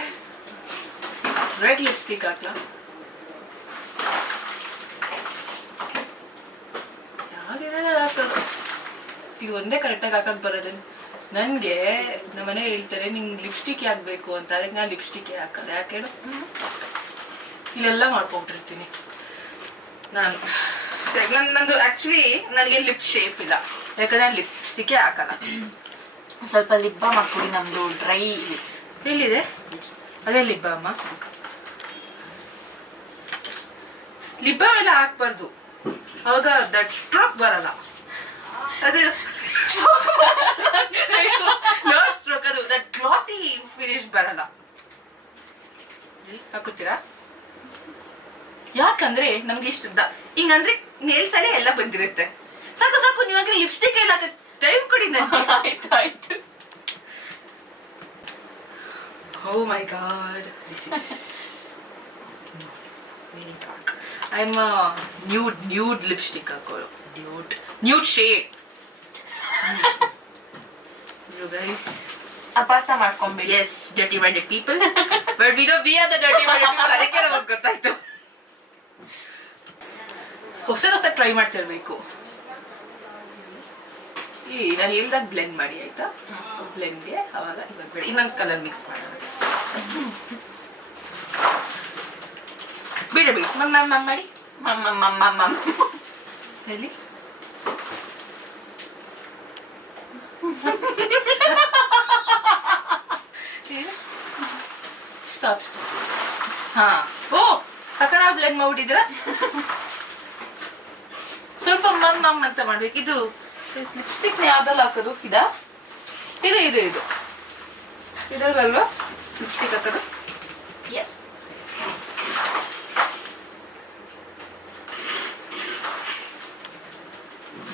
ರೆಡ್ ಲಿಪ್ಸ್ಟಿಕ್ ಹಾಕ್ಲಾ? ಯಾವ್ದಿರೋದ್ರಲ್ಲಿ ಹಾಕೋದು? ಈಗ ಒಂದೇ ಕರೆಕ್ಟಾಗಿ ಹಾಕಕ್ ಬರೋದು. ನನಗೆ ನಮ್ಮನೆ ಹೇಳ್ತಾರೆ ನಿಂಗೆ ಲಿಪ್ಸ್ಟಿಕ್ ಹಾಕ್ಬೇಕು ಅಂತ, ಅದಕ್ಕೆ ನಾನು ಲಿಪ್ಸ್ಟಿಕ್ ಹಾಕಲ್ಲ. ಯಾಕೆ ಹೇಳು? ಇಲ್ಲೆಲ್ಲ ಮಾಡ್ಕೊಬಿಟ್ಟಿರ್ತೀನಿ ನಾನು. ನಂದು ಆಕ್ಚುಲಿ ನನಗೆ ಲಿಪ್ ಶೇಪ್ ಇಲ್ಲ, ಯಾಕಂದ್ರೆ ನಾನು ಲಿಪ್ಸ್ಟಿಕ್ಕೇ ಹಾಕಲ್ಲ. ಸ್ವಲ್ಪ ಲಿಪ್ ಬಾಮ್ ಹಾಕ್ಬಿಡಿ, ನಮ್ದು ಡ್ರೈ ಲಿಪ್ಸ್. ಎಲ್ಲಿದೆ? ಅದೇ ಲಿಪ್ ಬಾಮ. ಲಿಪ್ ಬಾಮ್ ಎಲ್ಲ ಹಾಕ್ಬಾರ್ದು, ಅವಾಗ ದಟ್ ಸ್ಟ್ರೋಕ್ ಬರಲ್ಲ. ಅದು ನೋ ಸ್ಟ್ರೋಕ್, ಅದು ದಟ್ ಗ್ಲಾಸಿ ಫಿನಿಶ್ ಬರಲ್ಲ. ಹಾಕುತ್ತೀರಾ? ಯಾಕಂದ್ರೆ ನಮ್ಗೆ ಇಷ್ಟ ಹಿಂಗಂದ್ರೆ ನೇಲ್ಸಲ್ಲೇ ಎಲ್ಲ ಬಂದಿರುತ್ತೆ. ಸಾಕು ಸಾಕು, ನೀವಾಗ ಲಿಪ್ಸ್ಟಿಕ್ ಎಲ್ಲ ಟೈಮ್ ಕೊಡಿ ನನಗೆ. ಆಯ್ತು. Oh my god, this is very dark. I'm a nude lipstick ಹಾಕೊಳ್ಳೋ. Nude shade. You guys. ಅಪಾರ್ಥ ಮಾಡ್ಕೊಂಬಿಡಿ. Yes, dirty minded people. But we know we are the dirty minded people. ಅದಕ್ಕೆ ನಮಗೆ ಗೊತ್ತಾಯ್ತು. ಹೊಸ ಟ್ರೈ ಮಾಡ್ತಿರ್ಬೇಕು. ನಾನು ಹೇಳ್ದಾಗ ಬ್ಲೆಂಡ್ ಮಾಡಿ ಆಯ್ತಾ? ಬ್ಲೆಂಡ್ಗೆ ಅವಾಗ ಇವಾಗ ಬೇಡ, ಇನ್ನೊಂದು ಕಲರ್ ಮಿಕ್ಸ್ ಮಾಡೋಣ. ಬೇಡ ಬಿಡಿ, ಮಮ್ಮ ಮಾಡಿ. ಎಲ್ಲಿ ಸ್ಟಾಪ್. ಹಾ, ಓ ಸಕಲ ಬ್ಲೆಂಡ್ ಮಾಡ್ಬಿಟ್ಟಿದ್ರ. ಸ್ವಲ್ಪ ಮಮ್ ಅಂತ ಮಾಡ್ಬೇಕು. ಇದು ಲಿಪ್ಸ್ಟಿಕ್ ಯಾವ್ದಲ್ಲ ಹಾಕೋದು? ಇದು ಇದಲ್ವಾ ಲಿಪ್ಸ್ಟಿಕ್ ಹಾಕೋದು? ಎಸ್.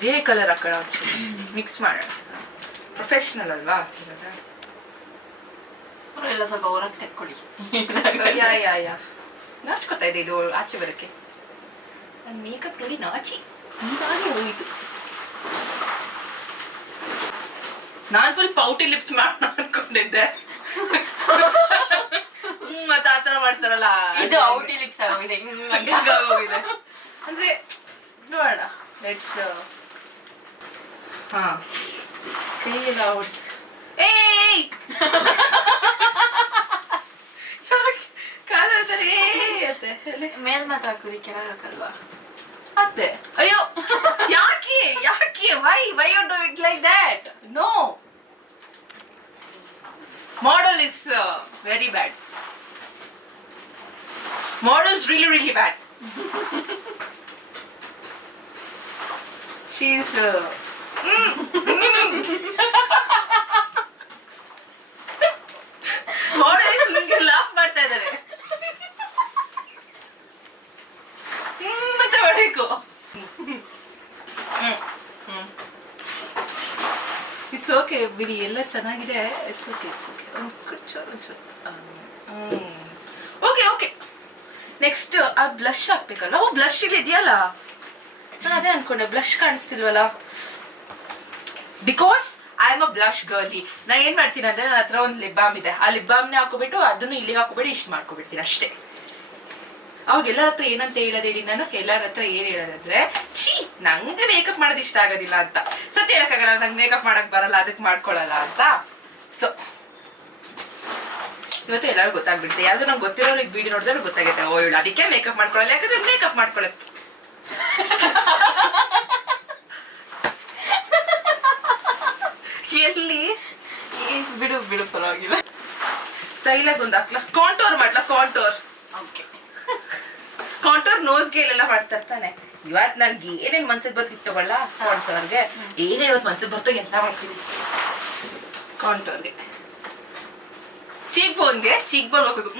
ಬೇರೆ ಕಲರ್ ಹಾಕೋಣ, ಮಿಕ್ಸ್ ಮಾಡೋಣ. ಪ್ರೊಫೆಷನಲ್ ಅಲ್ವಾ? ಎಲ್ಲ ಸ್ವಲ್ಪ ಹೊರಗೆ ತೆಕ್ಕೊಳ್ಳಿ. ಯಾ ನಾಚ್ಕೊತಾ ಇದೆ ಇದು ಆಚೆ ಬರಕ್ಕೆ. ನನ್ನ ಮೇಕಪ್ ನೋಡಿ ನಾಚಿ ಹೀಗಾಗಿ ಹೋಯಿತು. ನಾನು ಫುಲ್ ಪೌಟಿ ಲಿಪ್ಸ್ ಮಾಡೋಣ ಅನ್ಕೊಂಡಿದ್ದೆ. ಮತ್ತೆ ಆತರ ಮಾಡ್ತಾರಲ್ಲ, ಇದು ಔಟಿ ಲಿಪ್ಸ್ ಆಗೋಗಿದೆ. ಹೋಗಿದೆ ಅಂದ್ರೆ ನೋಡೋಣ. ಲೆಟ್ಸ್ ಹಾ, ಕೈಯೆಲ್ಲ ಹೊಡ್ತು. ಏಯ್ ಮೇಲ್ ಮಾತ್ರ ಹಾಕುರಿ, ಕೆಳಗೆ ಹಾಕಲ್ವಾ? ಅತ್ತೆ ಅಯ್ಯೋ, ಯಾಕೆ why you do it like that? No, model is very bad. Model is really bad. She's model is ಹಿಂಗೆ ಲಾಫ್ ಮಾಡ್ತಾ ಇದ್ದಾರೆ. ಮತ್ತೆ ಹೊಡಿಕು. ಇಟ್ಸ್ ಓಕೆ ಬಿಡಿ, ಎಲ್ಲ ಚೆನ್ನಾಗಿದೆ. It's okay okay. ನೆಕ್ಸ್ಟ್ ಆ ಬ್ಲಷ್ ಹಾಕ್ಬೇಕಲ್ಲ. ಓ, ಬ್ಲಷ್ ಇಲ್ಲಿ ಇದೆಯಲ್ಲ. ನಾನು ಅದೇ ಅನ್ಕೊಂಡೆ, ಬ್ಲಷ್ ಕಾಣಿಸ್ತಿಲ್ವಲ್ಲ. Because I am a blush girlie. ನಾನು ಏನ್ ಮಾಡ್ತೀನಿ ಅಂದ್ರೆ, ನನ್ನ ಹತ್ರ ಒಂದು ಲಿಪ್ ಬಾಮ್ ಇದೆ. ಆ ಲಿಪ್ ಬಾಮ್ನೇ ಹಾಕೋಬಿಟ್ಟು ಅದನ್ನು ಇಲ್ಲಿಗೆ ಹಾಕೋಬಿಟ್ಟು ಇಷ್ಟು ಮಾಡ್ಕೊಬಿಡ್ತೀನಿ ಅಷ್ಟೇ. ಅವಾಗ ಎಲ್ಲರ ಹತ್ರ ಏನಂತ ಹೇಳೋದೇಳಿ, ನಾನು ಎಲ್ಲರ ಹತ್ರ ಏನ್ ಹೇಳೋದಂದ್ರೆ, ಛೀ ನಂಗೆ ಮೇಕಪ್ ಮಾಡೋದು ಇಷ್ಟ ಆಗೋದಿಲ್ಲ ಅಂತ. ಸತ್ಯ ಹೇಳಕ್ಕಾಗಲ್ಲ, ನಂಗೆ ಮೇಕಪ್ ಮಾಡಕ್ ಬರಲ್ಲ, ಅದಕ್ಕೆ ಮಾಡ್ಕೊಳಲ್ಲ ಅಂತ. ಸೊ ಇವತ್ತು ಎಲ್ಲರೂ ಗೊತ್ತಾಗ್ಬಿಡುತ್ತೆ. ಯಾವ್ದು ನಂಗೆ ಗೊತ್ತಿರೋರಿಗೆ ವಿಡಿಯೋ ನೋಡಿದ್ರೆ ಗೊತ್ತಾಗುತ್ತೆ, ಓ ಇವಳು ಅದಕ್ಕೆ ಮೇಕಪ್ ಮಾಡ್ಕೊಳಲ್ಲ, ಯಾಕಂದ್ರೆ ಮೇಕಪ್ ಮಾಡ್ಕೊಳಕ್ಕೆ. ಎಲ್ಲಿ ಬಿಡು ಪರವಾಗಿಲ್ಲ. ಸ್ಟೈಲಾಗಿ ಒಂದು ಹಾಕ್ಲಾ? ಕಾಂಟೋರ್ ಮಾಡ್ಲಾ? ಕಾಂಟೋರ್ ನೋಸ್ಗೆ ಇಲ್ಲೆಲ್ಲ ಮಾಡ್ತಾ ಇರ್ತಾನೆ. ಇವತ್ತು ನನ್ಗೆ ಏನೇನ್ ಮನ್ಸಿಗೆ ಬರ್ತಿತ್ತು ತಗೊಳ್ಳ ಕಾಂಟೋರ್ಗೆ. ಏನೇ ಇವತ್ತು ಮನ್ಸಿಗೆ ಬರ್ತೋ ಎಲ್ಲ ಮಾಡ್ತೀನಿ. ಕಾಂಟೋರ್ಗೆ, ಚೀಕ್ ಬೋನ್ಗೆ ಹೋಗ್ಬೇಕು.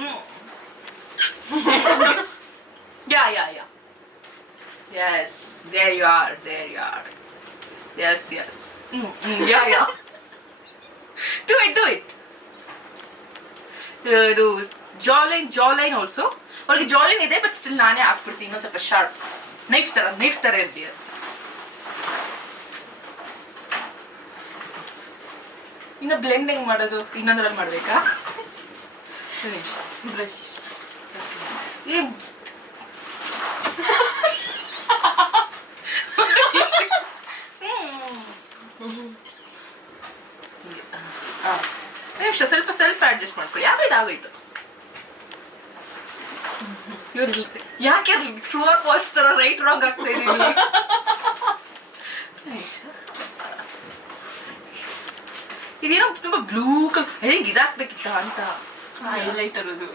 Yeah yes, there you are. Yes yeah do it. ಇದು ಜಾಲೈನ್ ಆಲ್ಸೋ. ಅವ್ರಿಗೆ ಜಾಲೈನ್ ಇದೆ, ಬಟ್ ಸ್ಟಿಲ್ ನಾನೇ ಹಾಕ್ಬಿಡ್ತೀನಿ ಇನ್ನೊಂದು ಸ್ವಲ್ಪ ಶಾರ್ಪ್, ನೈಫ್ ತರ ಇರಲಿ ಅದು. ಇನ್ನು ಬ್ಲೆಂಡ್ ಹೆಂಗ್ ಮಾಡೋದು? ಇನ್ನೊಂದ್ರಲ್ಲಿ ಮಾಡ್ಬೇಕಾ? ಬ್ರಷ್ ಸ್ವಲ್ಪ ಅಡ್ಜಸ್ಟ್ ಮಾಡ್ಕೊಳ್ಳಿ. ಯಾವ್ದಾಗೋಯ್ತು? ಯಾಕೆ ಟ್ರೂ ಆರ್ ಫಾಲ್ಸ್ ತರ ರೈಟ್ ರಾಂಗ್ ಆಗ್ತಾ ಇದೀನಿ? ಇದೇನೋ ತುಂಬಾ ಬ್ಲೂ ಕಲರ್, ಹೆಂಗ್ ಇದಾಕ್ಬೇಕಿತ್ತ ಅಂತ. ಹೈಲೈಟರ್ ಅದು.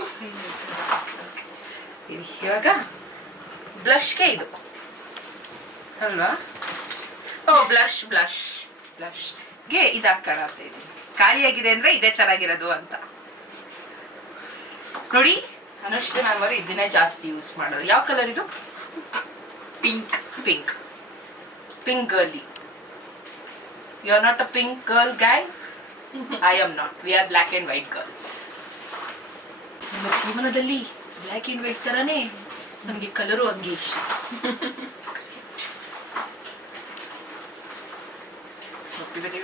ಇವಾಗ ಬ್ಲಷ್ಗೆ ಇದು ಅಲ್ವಾ? ಓ ಬ್ಲಷ್ಗೆ ಇದಾಕೋಣ ಅಂತ ಇದೀನಿ. ಖಾಲಿಯಾಗಿದೆ ಅಂದ್ರೆ ಇದೇ ಚೆನ್ನಾಗಿರೋದು ಅಂತ ನೋಡಿ. ಅನುಷ್ಠೆ ನಾವು ಇದನ್ನೇ ಜಾಸ್ತಿ ಯೂಸ್ ಮಾಡೋದು. ಯಾವ ಕಲರ್ ಇದು? Pink girlie. You are not a pink girl gang. I am not. We are black and white girls. ನಮ್ಮ ಜೀವನದಲ್ಲಿ ಬ್ಲ್ಯಾಕ್ ಅಂಡ್ ವೈಟ್ ತರಾನೇ ನಮಗೆ ಕಲರು ಹಂಗೆ ಇಷ್ಟ.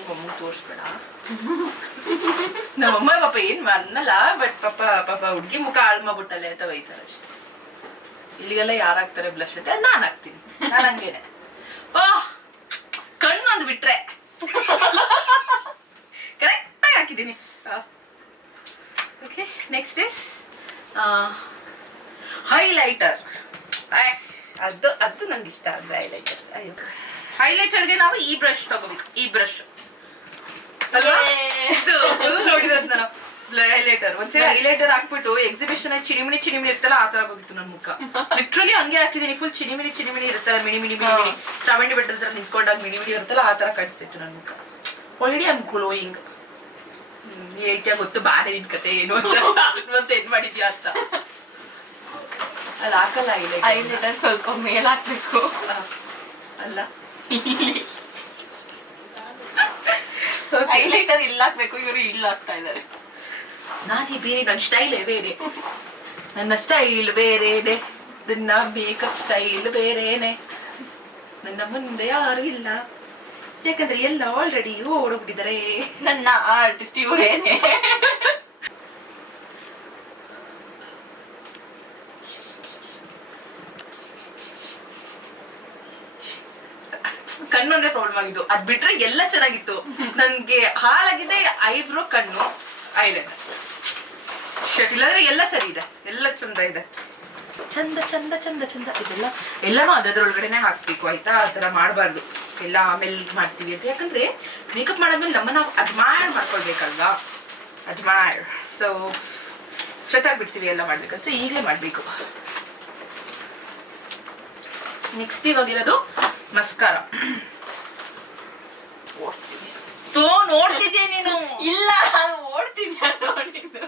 ಮಮ್ಮ ತೋರಿಸ್ಬೇಡ. ನಮ್ಮಮ್ಮ ಪಾಪ ಏನ್ ಅನ್ನಲ್ಲ, ಬಟ್ ಪಾಪ ಹುಡ್ಗಿ ಮುಖ ಹಾಳು ಮಾಡ್ಬಿಟ್ಟಲೆ ಅಂತ ಬೈತಾರ ಅಷ್ಟೇ. ಇಲ್ಲಿಗೆಲ್ಲ ಯಾರಾಗ್ತಾರೆ ಬ್ಲಶ್ ಅಂತ? ನಾನ್ ಹಾಕ್ತೀನಿ. ನಾನು ಹಂಗೇನೆ. ಕಣ್ಣು ಒಂದು ಬಿಟ್ರೆ ಕರೆಕ್ಟ್ ಆಗಿ ಹಾಕಿದ್ದೀನಿ. Okay, next is highlighter. ಅದು ನಂಗೆ ಇಷ್ಟ ಅಂದ್ರೆ ಹೈಲೈಟರ್. ಹೈಲೈಟರ್ಗೆ ನಾವು ಈ ಬ್ರಷ್ ತಗೋಬೇಕು. ಈ ಬ್ರಷ್ ಅಲ್ವಾ? ಇದು ನೋಡಿರೋದು ನಾನು. ಹೈಲೈಟರ್ ಒಂದ್ಸರಿ ಹೈಲೈಟರ್ ಹಾಕ್ಬಿಟ್ಟು ಎಕ್ಸಿಬಿಷನ್ ಚಿಣಿಮಿಣಿ ಇರ್ತಲ್ಲ, ಆ ತರ ಹೋಗಿತ್ತು ನನ್ನ ಮುಖ. ಲಿಟ್ರಲಿ ಹಂಗೆ ಹಾಕಿದೀನಿ. ಫುಲ್ ಚಿಣಿಮಿಣಿ ಇರುತ್ತಲ್ಲ, ಮಿಣಿ ಚಾಮುಂಡಿ ಬೆಟ್ಟದ ತರ ನಿಂತ್ಕೊಂಡಾಗ ಮಿಣಿ ಇರುತ್ತಲ್ಲ, ಆ ತರ ಕಾಣಿಸ್ತಿತ್ತು ನನ್ನ ಮುಖ. Already I am glowing. ಹೇಳ್ತಿಯ ಗೊತ್ತು ಬಾದೆ ನಿನ್ ಕತೆ ಏನು ಅಂತ ಏನ್ ಮಾಡಿದ್ಯಾ ಅಂತ. ಅಲ್ಲಿ ಹಾಕಲ್ಲ ಹೈಲೈಟರ್, ಸ್ವಲ್ಪ ಮೇಲ್ ಹಾಕ್ಬೇಕು. ಅಲ್ಲ, ಹೈಲೈಟರ್ ಇಲ್ಲ ಹಾಕ್ಬೇಕು, ಇವರು ಇಲ್ಲ ಹಾಕ್ತಾ ಇದಾರೆ. ನಾನೇ ಬೇರೆ, ನನ್ನ ಸ್ಟೈಲೇ ಬೇರೆ. ನನ್ನ ಸ್ಟೈಲ್ ಬೇರೆನೆ, ನನ್ನ ಮೇಕಪ್ ಸ್ಟೈಲ್ ಬೇರೆನೆ. ನನ್ನ ಮುಂದೆ ಯಾರು ಇಲ್ಲ, ಯಾಕಂದ್ರೆ ಎಲ್ಲ ಆಲ್ರೆಡಿ ಓಡೋಗ್ಬಿಟ್ಟಿದ್ದಾರೆ. ನನ್ನ ಆರ್ಟಿಸ್ಟ್ ಇವರೇನೆ. ಕಣ್ಣೊಂದೇ ಪ್ರಾಬ್ಲಮ್ ಆಗಿದ್ದು, ಅದ್ ಬಿಟ್ರೆ ಎಲ್ಲ ಚೆನ್ನಾಗಿತ್ತು. ನನ್ಗೆ ಹಾಳಾಗಿದೆ ಐಬ್ರೋ, ಕಣ್ಣು, ಐಲೈನರ್. ಇಲ್ಲಾಂದ್ರೆ ಎಲ್ಲ ಸರಿ ಇದೆ, ಎಲ್ಲ ಚಂದ ಇದೆ. ಚಂದ ಎಲ್ಲಾನು ಅದ್ರೊಳಗಡೆನೆ ಹಾಕ್ಬೇಕು, ಆಯ್ತಾ? ಆ ತರ ಮಾಡಬಾರ್ದು. ಎಲ್ಲ ಆಮೇಲೆ ಮಾಡ್ತೀವಿ ಅಂತ. ಯಾಕಂದ್ರೆ ಮೇಕಪ್ ಮಾಡಾದ್ಮೇಲೆ ನಮ್ಮನ್ನ ಮಾಡ್ಕೊಳ್ಬೇಕಲ್ವಾ? ಸೊ ಸ್ವೆಟ್ ಆಗ್ಬಿಡ್ತೀವಿ ಎಲ್ಲ ಮಾಡ್ಬೇಕು. ಸೊ ಈಗಲೇ ಮಾಡ್ಬೇಕು. Next ಇವಾಗಿರೋದು mascara. ನೋಡ್ತಿದ್ಯಾ ನೀನು? ಇಲ್ಲ, ಓಡ್ತಿದ್ಯಾ ನೋಡಿದ್ದು.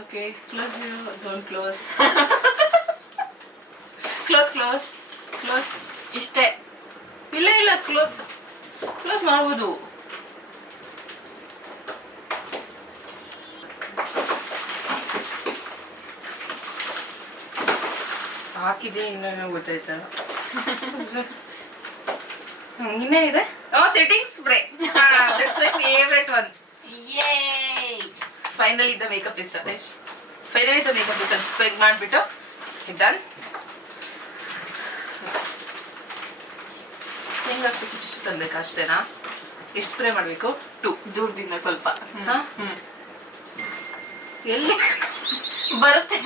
Okay, close. Don't close. Close. ಇಷ್ಟೇ. ಇಲ್ಲ, ಕ್ಲೋಸ್ ಮಾಡ್ಬೋದು. ಹಾಕಿದೆ, ಇನ್ನೇನೋ ಗೊತ್ತಾಯ್ತಲ್ಲ. ಇನ್ನೇನಿದೆ? Setting spray. That's my favourite one. Finally the makeup is spray ಮಾಡ್ಬಿಟ್ಟು ಡನ್. ಹೆಂಗ್ ಹಾಕ್ಬೇಕು? ಇಷ್ಟು ಸಲ್ಬೇಕಾ? ಅಷ್ಟೇನಾ? ಎಷ್ಟು ಸ್ಪ್ರೇ ಮಾಡ್ಬೇಕು? 2. ದೂರದಿಂದ ಸ್ವಲ್ಪ. ಎಲ್ಲಿ ಬರುತ್ತೆ?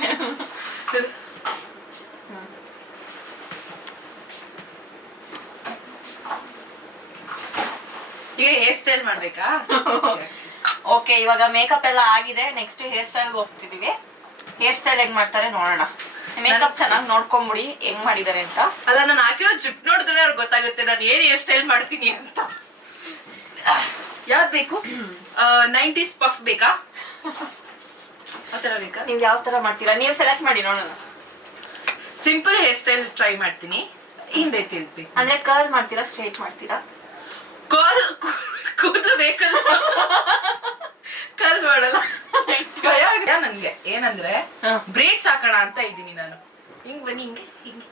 ಈಗ ಹೇರ್ ಸ್ಟೈಲ್ ಮಾಡ್ಬೇಕಾ? ಓಕೆ, ಇವಾಗ ಮೇಕಪ್ ಎಲ್ಲ ಆಗಿದೆ. ನೆಕ್ಸ್ಟ್ ಹೇರ್ ಸ್ಟೈಲ್ ಹೋಗ್ತಿದೀವಿ. ಹೇರ್ ಸ್ಟೈಲ್ ಹೆಂಗ್ ಮಾಡ್ತಾರೆ ನೋಡೋಣ. ಮೇಕಪ್ ಚೆನ್ನಾಗಿ ನೋಡ್ಕೊಂಬಿಡಿ ಹೆಂಗ್ ಮಾಡಿದಾರೆ ಅಂತ. ಅಲ್ಲ, ನಾನು ಹಾಕಿರೋ ಜುಟ್ ನೋಡಿದ್ರೆ ಅವ್ರಿಗೆ ಗೊತ್ತಾಗುತ್ತೆ ನಾನು ಏನ್ ಹೇರ್ ಸ್ಟೈಲ್ ಮಾಡ್ತೀನಿ ಅಂತ. ಯಾವ್ದು ಬೇಕು? 90s ಪಫ್ ಬೇಕಾ? ಆ ಥರ ಬೇಕಾ? ನೀವ್ ಯಾವ ತರ ಮಾಡ್ತೀರಾ? ನೀವು ಸೆಲೆಕ್ಟ್ ಮಾಡಿ ನೋಡೋಣ. ಸಿಂಪಲ್ ಹೇರ್ ಸ್ಟೈಲ್ ಟ್ರೈ ಮಾಡ್ತೀನಿ. ಹಿಂದೆ ತಿಳ್ಬೇಕು. ಅಂದ್ರೆ ಕರ್ಲ್ ಮಾಡ್ತೀರಾ, ಸ್ಟ್ರೈಟ್ ಮಾಡ್ತೀರಾ? ಕೂದಲು ಬೇಕಲ್ಲ, ಕರ್ಲ್ ಮಾಡಲ್ಲ. ಭಯ ಆಗಿದೆ ನನ್ಗೆ. ಏನಂದ್ರೆ ಬ್ರೇಡ್ಸ್ ಹಾಕೋಣ ಅಂತ ಇದ್ದೀನಿ ನಾನು. ಹಿಂಗ್ ಬನ್ನಿ, ಹಿಂಗೆ ಹಿಂಗೆ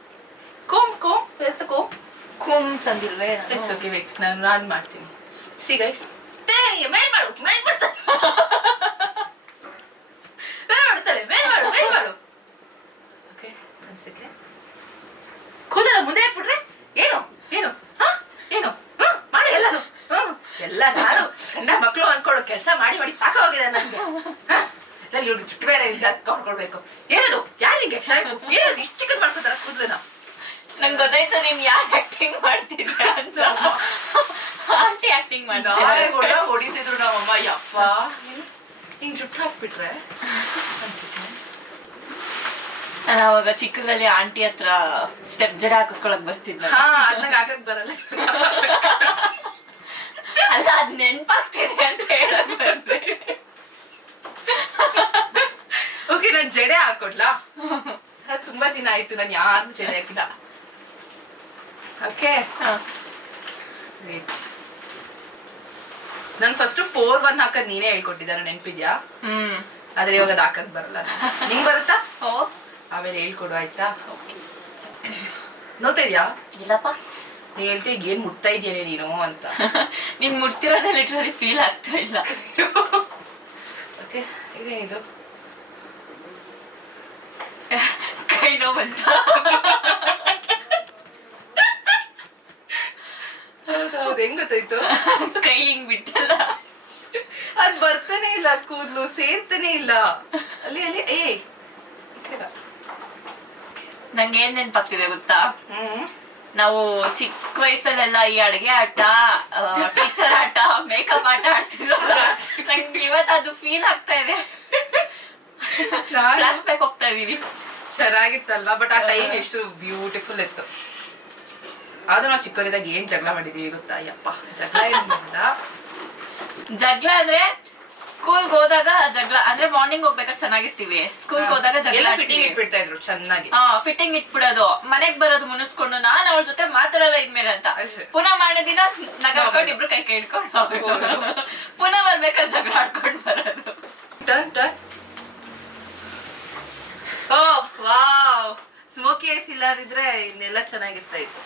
ಕೋಮ್ ಎಷ್ಟು ಕುಮ್ ತಂದಿಲ್ವೇ? ಇಟ್ಸ್ ಓಕೆ, ವೇಟ್, ನಾನು ಮಾಡ್ತೀನಿ. ಸಿ ಗೈಸ್, ಮೇಲ್ ಮಾಡ್ತಾಳೆ, ಮೇಲ್ ಮಾಡು. ಓಕೆ, ಒಂದ್ ಸೆಕೆಂಡ್. ಕೂದಲ ಮುಂದೆ ಹಾಕ್ಬಿಟ್ರೆ ಏನು ಮಾಡಿ ಎಲ್ಲಾನು ಎಲ್ಲ ನಾನು ಗಂಡ ಮಕ್ಕಳು ಅನ್ಕೊಳ್ಳೋ ಕೆಲಸ ಮಾಡಿ ಸಾಕಾಗಿದೆ ನನ್ಗೆ. ಇವ್ರು ಜುಟ್ಟು ಬೇರೆ ಕಟ್ಕೊಳ್ಬೇಕು. ಏನದು ಯಾರಿಗೆ ಶಾಂಪು ಏನದು ಇಷ್ಟು ಚಿಕ್ಕದ್ ಮಾಡ್ಕೋತಾರ ಕೂದಲನ್ನ? ನಂಗೆ ಗೊತ್ತಾಯ್ತು ನೀವ್ ಯಾರು ಆಕ್ಟಿಂಗ್ ಮಾಡ್ತಿದ್ರ ಅಂತ. ಆಂಟಿ ಆಕ್ಟಿಂಗ್ ನಾಳೆ ಕೂಡ ಹೊಡಿತಿದ್ರು ನಮ್ಮಮ್ಮ. ಯಪ್ಪ, ಹಿಂಗ್ ಜುಟ್ಟು ಹಾಕ್ಬಿಟ್ರೆ ನಾನು ಅವಾಗ ಚಿಕ್ಕದಲ್ಲಿ ಆಂಟಿ ಹತ್ರ ಸ್ಟೆಪ್ ಜಡ ಹಾಕಿಸ್ಕೊಳಕ್ ಬರ್ತಿದ್ದೆ. ಅದನ್ನ ಹಾಕಕ್ ಬರಲ್ಲ. ಅಲ್ಲ, ಅದ್ ನೆನ್ಪಾಗ್ತಿದೆ ಅಂತ ಹೇಳಕ್ ಬಂದೆ. ಓಕೆ, ನಾನ್ ಜಡೆ ಹಾಕೊಡ್ಲಾ? ತುಂಬಾ ದಿನ ಆಯ್ತು ನಾನು ಯಾರು ಜಡೆ ಹಾಕಿಲ್ಲ. ಓಕೆ, ನನ್ ಫಸ್ಟ್ 4-1 ಹಾಕದ್ ನೀನೇ ಹೇಳ್ಕೊಟ್ಟಿದ್ದಾರ, ನೆನ್ಪಿದ್ಯಾ? ಆದ್ರೆ ಇವಾಗ ಅದ್ ಹಾಕಕ್ ಬರಲ್ಲ. ನಿಂಗ್ ಬರುತ್ತಾ? ಆಮೇಲೆ ಹೇಳ್ಕೊಡು, ಆಯ್ತಾ? ನೋಡ್ತಾ ಇದ್ಯಾ? ಇಲ್ಲಪ್ಪ. ನೀ ಹೇಳ್ತೀಯ ಏನ್ ಮುಟ್ತಾ ಇದೆಯೇ ನೀನು ಅಂತ. ನೀನ್ ಮುಟ್ತಿರೋದೇ ಲಿಟ್ರಲಿ ಫೀಲ್ ಆಗ್ತಾ ಇಲ್ಲ. ಓಕೆ, ಇದೇನಿದು? ಕೈ ನೋವು ಬಂತ? ಹೌದು, ಹೆಂಗ್ ಗೊತ್ತಾಯ್ತು? ಕೈ ಹಿಂಗ್ ಬಿಟ್ಟಲ್ಲ, ಅದ್ ಬರ್ತಾನೆ ಇಲ್ಲ, ಕೂದ್ಲು ಸೇರ್ತಾನೆ ಇಲ್ಲ. ಅಲ್ಲಿ ನಂಗೆ ಏನ್ ನೆನ್ಪಾಗ್ತಿದೆ ಗೊತ್ತಾ? ನಾವು ಚಿಕ್ಕ ವಯಸ್ಸಲ್ಲೆಲ್ಲ ಈ ಅಡ್ಗೆ ಆಟ, ಟೀಚರ್ ಆಟ, ಮೇಕಪ್ ಆಟ ಆಡ್ತಿದ್ರು. ನಂಗೆ ಇವತ್ತು ಅದು ಫೀಲ್ ಆಗ್ತಾ ಇದೆ. ಫ್ಲಾಶ್ ಬ್ಯಾಕ್ ಹೋಗ್ತಾ ಇದೀನಿ. ಚೆನ್ನಾಗಿತ್ತಲ್ವಾ? ಬಟ್ ಆ ಟೈಮ್ ಎಷ್ಟು ಬ್ಯೂಟಿಫುಲ್ ಇತ್ತು. ಅದು ನಾವು ಚಿಕ್ಕವರಿದ್ದಾಗ ಏನ್ ಜಗಳ ಮಾಡಿದೀವಿ ಗೊತ್ತಾ? ಯಪ್ಪ, ಜಗಳ ಅಂದ್ರೆ ಸ್ಕೂಲ್ಗೆ ಹೋದಾಗ ಜಗಳ ಅಂದ್ರೆ ಮಾರ್ನಿಂಗ್ ಹೋಗ್ಬೇಕಾದ್ರೆ ಚೆನ್ನಾಗಿರ್ತೀವಿ. ಸ್ಕೂಲ್ಗೆ ಹೋದಾಗ ಜಗಳ ಫಿಟ್ಟಿಂಗ್ ಇಟ್ಬಿಡ್ತಾ ಇದ್ರು ಚೆನ್ನಾಗಿ. ಫಿಟ್ಟಿಂಗ್ ಇಟ್ಬಿಡೋದು, ಮನೆಗ್ ಬರೋದು ಮುನಿಸ್ಕೊಂಡು ನಾನು ಅವಳ ಜೊತೆ ಮಾತಾಡಲ್ಲ ಇದ್ಮೇಲೆ ಅಂತ. ಪುನಃ ಮಾಡೋ ದಿನ ನಗಾಡ್ಕೊಂಡು ಇಬ್ರು ಕೈ ಹಿಡ್ಕೊಂಡು ಹೋಗೋದು. ಪುನಃ ಬರ್ಬೇಕಾದ್ರೆ ಜಗಳ ಆಡ್ಕೊಂಡು ಬರೋದು. ಓ ವಾವ್, ಸ್ಮೋಕಿ ಐಸ್ ಇಲ್ಲದಿದ್ರೆ ಇನ್ನೆಲ್ಲ ಚೆನ್ನಾಗಿರ್ತಾ ಇತ್ತು.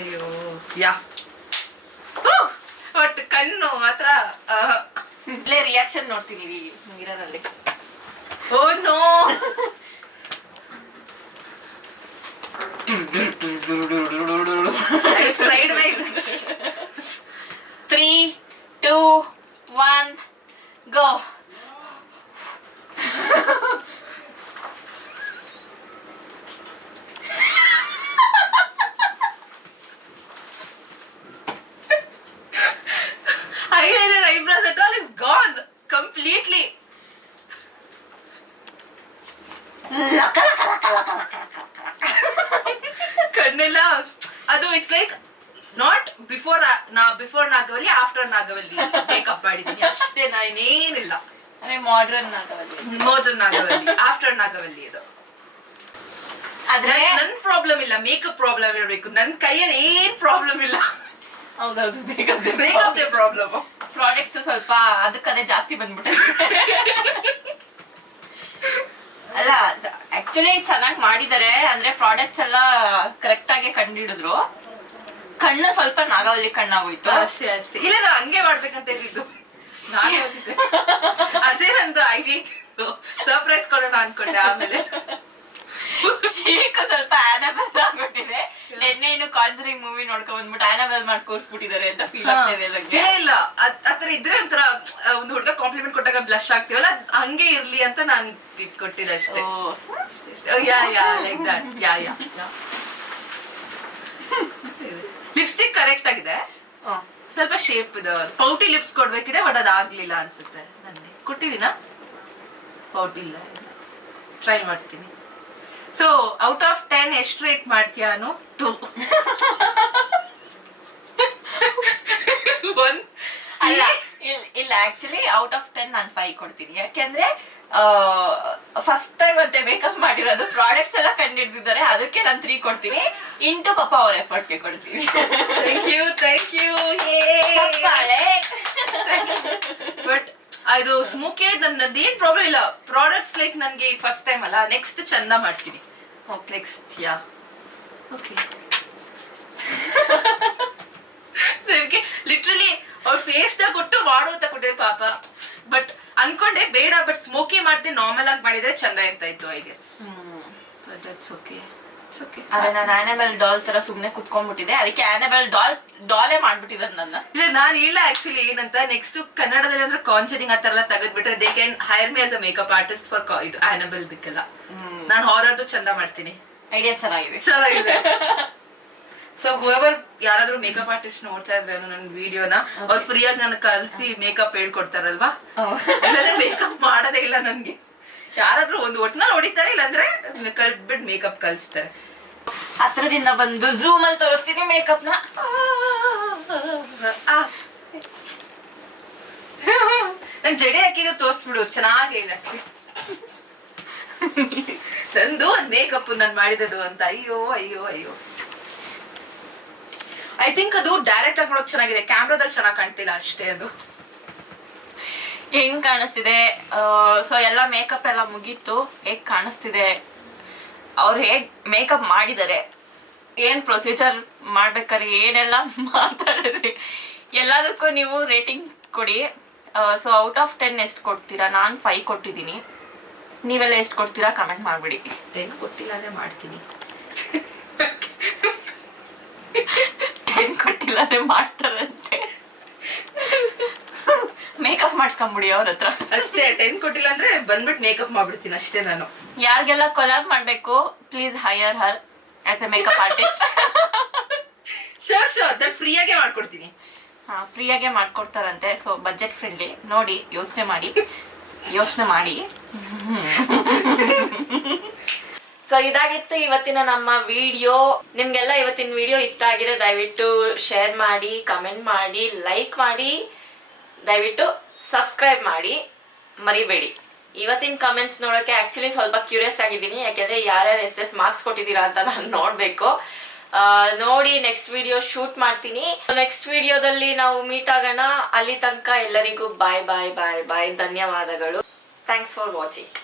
ಅಯ್ಯೋ ಯಾ, ಒಟ್ಟು ಕಣ್ಣು ಮಾತ್ರ ಇಲ್ಲೇ ರಿಯಾಕ್ಷನ್ ನೋಡ್ತೀನಿ ಮಿರರಲ್ಲಿ. Oh no, I tried my best. 3, 2, 1, go. Eyeliner, eyebrows, and all is gone completely. ಕಣ್ಣೆಲ್ಲ ಅದು it's like not before Nagavalli, after Nagavalli makeup ಮಾಡಿದೀನಿ ಅಷ್ಟೇ. ನಾನೇನಿಲ್ಲ ಮಾಡರ್ನ್ ನಾಗವಲ್ಲಿ, ಆಫ್ಟರ್ ನಾಗವಲ್ಲಿ. ಇದು ಆದ್ರೆ ನನ್ ಪ್ರಾಬ್ಲಮ್ ಇಲ್ಲ, ಮೇಕಪ್ ಪ್ರಾಬ್ಲಮ್ ಇರ್ಬೇಕು. ನನ್ ಕೈಯಲ್ಲಿ ಏನ್ ಪ್ರಾಬ್ಲಮ್ ಇಲ್ಲ. ಹೌದೌದು, ಮೇಕಪ್ ಪ್ರಾಬ್ಲಮ್. ಪ್ರಾಡಕ್ಟ್ಸ್ ಸ್ವಲ್ಪ ಅದಕ್ಕದೇ ಜಾಸ್ತಿ ಬಂದ್ಬಿಟ್ಟಿದೆ. ಅಲ್ಲ, ಆಕ್ಚುಲಿ ಚೆನ್ನಾಗಿ ಮಾಡಿದ್ದಾರೆ. ಅಂದ್ರೆ ಪ್ರಾಡಕ್ಟ್ಸ್ ಎಲ್ಲ ಕರೆಕ್ಟ್ ಆಗಿ ಕಂಡಿಡಿದ್ರು. ಕಣ್ಣು ಸ್ವಲ್ಪ ನಾಗವಲ್ಲಿ ಕಣ್ಣಾಗೋಯ್ತು ಅಷ್ಟೇ. ಇಲ್ಲ, ನಾನು ಹಂಗೆ ಮಾಡ್ಬೇಕಂತ ಹೇಳಿದ್ದು. ಅದೇ ನಂದು ಐಡಿಯಾ ಇತ್ತು. ಸರ್ಪ್ರೈಸ್ ಕೊಡೋಣ ಅನ್ಕೊಂಡೆ. ಆಮೇಲೆ ಚೀಕ ಸ್ವಲ್ಪ ಆನಬಲ್ ಆಗ್ಬಿಟ್ಟಿದೆ. ನೆನ್ನೆ ಇನ್ನು ಕಾಂಜರಿಂಗ್ ಮೂವಿ ನೋಡ್ಕೊಂಡ್ ಬಂದ್ಬಿಟ್ಟು ಆನಬಲ್ ಮಾಡಿ ಕೂರ್ಸ್ಬಿಟ್ಟಿದ್ದಾರೆ ಅಂತ ಫೀಲ್ ಆಗ್ತಾ ಇದೆ ನಂಗೆ. ಇಲ್ಲ, ಆತರ ಇದ್ರೆ ಒಂಥರ ಒಂದು ಹುಡುಗ ಕಾಂಪ್ಲಿಮೆಂಟ್ ಕೊಟ್ಟಾಗ ಬ್ಲಶ್ ಆಗ್ತೀವಲ್ಲ, ಹಂಗೆ ಇರ್ಲಿ ಅಂತ ನಾನ್ ಕೊಟ್ಟಿದ್ದೆ ಅಷ್ಟೇ. Like that. ಲಿಪ್ಸ್ಟಿಕ್ ಕರೆಕ್ಟ್ ಆಗಿದೆ, ಸ್ವಲ್ಪ ಶೇಪ್ ಇದೆ. ಪೌಟಿ ಲಿಪ್ಸ್ ಕೊಡ್ಬೇಕಿದೆ, ಬಟ್ ಅದಾಗ್ಲಿಲ್ಲ ಅನ್ಸುತ್ತೆ ನನಗೆ. ಕೊಟ್ಟಿದ್ದೀನಾ? ಪೌಟಿ ಇಲ್ಲ, ಟ್ರೈ ಮಾಡ್ತೀನಿ. ಸೊ ಔಟ್ ಆಫ್ 10 ಎಷ್ಟು ರೇಟ್ ಮಾಡ್ತೀಯಾ? 2. ಅಲ್ಲ ಇಲ್ಲ ಆಕ್ಚುಲಿ ಔಟ್ ಆಫ್ 10 ನಾನು 5 ಕೊಡ್ತೀನಿ. ಯಾಕೆಂದ್ರೆ ಫಸ್ಟ್ ಟೈಮ್ ಮತ್ತೆ ಮೇಕಪ್ ಮಾಡಿರೋದು, ಪ್ರಾಡಕ್ಟ್ಸ್ ಎಲ್ಲ ಕಂಡಿಡ್ದಿದ್ದಾರೆ, ಅದಕ್ಕೆ ನಾನು 3 ಕೊಡ್ತೀನಿ. ಇಂಟು ಪಾಪ ಅವ್ರ ಎಫರ್ಟ್ಗೆ ಕೊಡ್ತೀನಿ. Thank you. ಬಟ್ ಇದು ಸ್ಮೋಕಿ ನನ್ನದೇನ್ ಪ್ರಾಬ್ಲಮ್ ಇಲ್ಲ. ಪ್ರಾಡಕ್ಟ್ಸ್ ಲೈಕ್ ನನ್ಗೆ ಫಸ್ಟ್ ಟೈಮ್ ಅಲ್ಲ, ನೆಕ್ಸ್ಟ್ ಚಂದ ಮಾಡ್ತೀನಿ. Next yeah okay. ಲಿಟ್ರಲಿ ಅವ್ರ ಫೇಸ್ ದಾಗ ಕೊಟ್ಟು ಮಾಡು ಅಂತ ಕೊಟ್ಟೆ ಪಾಪ. ಬಟ್ ಅನ್ಕೊಂಡೆ ಬೇಡ, ಬಟ್ ಸ್ಮೋಕಿ ಮಾಡ್ದೆ ನಾರ್ಮಲ್ ಆಗಿ ಮಾಡಿದ್ರೆ ಚಂದ ಇರ್ತಾ ಇತ್ತು ಐ ಗೆಸ್. That's okay. ಅದೇ ನಾನು ಆನಿಮಲ್ ಡಾಲ್ ತರ ಸುಮ್ನೆ ಕುತ್ಕೊಂಡ್ಬಿಟ್ಟಿದೆ, ಅದಕ್ಕೆ ಆನಿಮಲ್ ಡಾಲೇ ಮಾಡ್ಬಿಟ್ಟಿದ್ದಾರೆ ನನ್ನ. ಇಲ್ಲ ನಾನು ಇಲ್ಲ ಆಕ್ಚುಲಿ ಏನಂತ, ನೆಕ್ಸ್ಟ್ ಕನ್ನಡದಲ್ಲಿ ಅಂದ್ರೆ ಕಾಂಚರಿಂಗ್ ಆ ತರ ಎಲ್ಲ ತೆಗೆದ್ಬಿಟ್ರೆ they can hire me as a makeup artist for ಇದು ಆನಿಮಲ್ ದಿಕ್ಕೆಲ್ಲ. ನಾನು ಹಾರರ್ದು ಚಂದ ಮಾಡ್ತೀನಿ. ಐಡಿಯಾ ಚೆನ್ನಾಗಿದೆ. ಸೊ ಹೂಎವರ್ ಯಾರಾದ್ರೂ ಮೇಕಪ್ ಆರ್ಟಿಸ್ಟ್ ನೋಡ್ತಾ ಇದ್ರೆ ನನ್ನ ವಿಡಿಯೋನ, ಅವ್ರು ಫ್ರೀ ಆಗಿ ನನಗೆ ಕಲ್ಸಿ ಮೇಕಪ್ ಹೇಳ್ಕೊಡ್ತಾರಲ್ವಾ. ಇಲ್ಲಾಂದ್ರೆ ಮೇಕಪ್ ಮಾಡೋದೇ ಇಲ್ಲ ನನ್ಗೆ. ಯಾರಾದ್ರೂ ಒಂದು ಒಟ್ನಲ್ಲಿ ಹೊಡಿತಾರೆ, ಇಲ್ಲಾಂದ್ರೆ ಕಲ್ಬಿಟ್ಟು ಮೇಕಪ್ ಕಲಿಸ್ತಾರೆ. ಹತ್ರದಿಂದ ಬಂದು ಝೂಮ್ ಅಲ್ಲಿ ತೋರಿಸ್ತೀನಿ ಮೇಕಪ್ ನ. ನನ್ ಜಡೆ ಹಾಕಿದ್ದು ತೋರಿಸ್ಬಿಡು, ಚೆನ್ನಾಗಿ ನಂದು ಒಂದ್ ಮೇಕಪ್ ನಾನು ಮಾಡಿದದು ಅಂತ. ಅಯ್ಯೋ ಅಯ್ಯೋ ಅಯ್ಯೋ. ಐ ಥಿಂಕ್ ಅದು ಡೈರೆಕ್ಟ್ ಆಗಿ ನೋಡಕ್ ಚೆನ್ನಾಗಿದೆ, ಕ್ಯಾಮ್ರಾದಲ್ಲಿ ಚೆನ್ನಾಗಿ ಕಾಣ್ತಿಲ್ಲ ಅಷ್ಟೇ. ಅದು ಹೆಂಗ್ ಕಾಣಿಸ್ತಿದೆ? ಸೊ ಎಲ್ಲ ಮೇಕಪ್ ಎಲ್ಲ ಮುಗೀತು. ಹೇಗ್ ಕಾಣಿಸ್ತಿದೆ? ಅವ್ರು ಹೇಗ್ ಮೇಕಪ್ ಮಾಡಿದ್ದಾರೆ, ಏನ್ ಪ್ರೊಸೀಜರ್ ಮಾಡ್ಬೇಕಾದ್ರೆ ಏನೆಲ್ಲ ಮಾತಾಡಿದ್ರಿ, ಎಲ್ಲದಕ್ಕೂ ನೀವು ರೇಟಿಂಗ್ ಕೊಡಿ. ಸೊ ಔಟ್ ಆಫ್ 10 ಎಷ್ಟು ಕೊಡ್ತೀರಾ? ನಾನು 5 ಕೊಟ್ಟಿದ್ದೀನಿ. ನೀವೆಲ್ಲ ಎಷ್ಟು ಕೊಡ್ತೀರಾ ಕಮೆಂಟ್ ಮಾಡ್ಬಿಡಿ. 10 ಕೊಟ್ಟಿಲ್ಲ ಅಂದ್ರೆ ಮಾಡ್ತೀನಿ. 10 ಕೊಟ್ಟಿಲ್ಲ ಅಂದ್ರೆ ಮಾಡ್ತಾರಂತೆ. ಮೇಕಪ್ ಮಾಡಿಸ್ಕೊಂಬಿಡಿ ಅವ್ರ ಹತ್ರ ಅಷ್ಟೇ. 10 ಕೊಟ್ಟಿಲ್ಲ ಅಂದ್ರೆ ಬಂದ್ಬಿಟ್ಟು ಮೇಕಪ್ ಮಾಡ್ಬಿಡ್ತೀನಿ ಅಷ್ಟೇ ನಾನು. ಯಾರಿಗೆಲ್ಲ ಕೊಲಾಬ್ ಮಾಡ್ಬೇಕು, please higher her as A makeup artist. Sure ನಾನು ಫ್ರೀಯಾಗೆ ಮಾಡ್ಕೊಡ್ತೀನಿ. ಫ್ರೀಯಾಗೆ ಮಾಡ್ಕೊಡ್ತಾರಂತೆ. ಸೊ ಬಜೆಟ್ ಫ್ರೆಂಡ್ಲಿ ನೋಡಿ, ಯೋಚನೆ ಮಾಡಿ. ಸೊ ಇದಾಗಿತ್ತು ಇವತ್ತಿನ ನಮ್ಮ ವಿಡಿಯೋ. ನಿಮ್ಗೆಲ್ಲ ಇವತ್ತಿನ ವಿಡಿಯೋ ಇಷ್ಟ ಆಗಿದ್ರೆ ದಯವಿಟ್ಟು ಶೇರ್ ಮಾಡಿ, ಕಮೆಂಟ್ ಮಾಡಿ, ಲೈಕ್ ಮಾಡಿ, ದಯವಿಟ್ಟು ಸಬ್ಸ್ಕ್ರೈಬ್ ಮಾಡಿ ಮರಿಬೇಡಿ. ಇವತ್ತಿನ ಕಮೆಂಟ್ಸ್ ನೋಡೋಕೆ ಆಕ್ಚುಲಿ ಸ್ವಲ್ಪ ಕ್ಯೂರಿಯಸ್ ಆಗಿದ್ದೀನಿ, ಯಾಕೆಂದ್ರೆ ಯಾರ್ಯಾರು ಎಷ್ಟೆಷ್ಟು ಮಾರ್ಕ್ಸ್ ಕೊಟ್ಟಿದ್ದೀರಾ ಅಂತ ನಾನು ನೋಡಬೇಕು. ನೋಡಿ ನೆಕ್ಸ್ಟ್ ವಿಡಿಯೋ ಶೂಟ್ ಮಾಡ್ತೀನಿ. ನೆಕ್ಸ್ಟ್ ವಿಡಿಯೋದಲ್ಲಿ ನಾವು ಮೀಟ್ ಆಗೋಣ. ಅಲ್ಲಿ ತನಕ ಎಲ್ಲರಿಗೂ ಬಾಯ್ ಬಾಯ್ ಬಾಯ್ ಬಾಯ್. ಧನ್ಯವಾದಗಳು. Thanks for watching.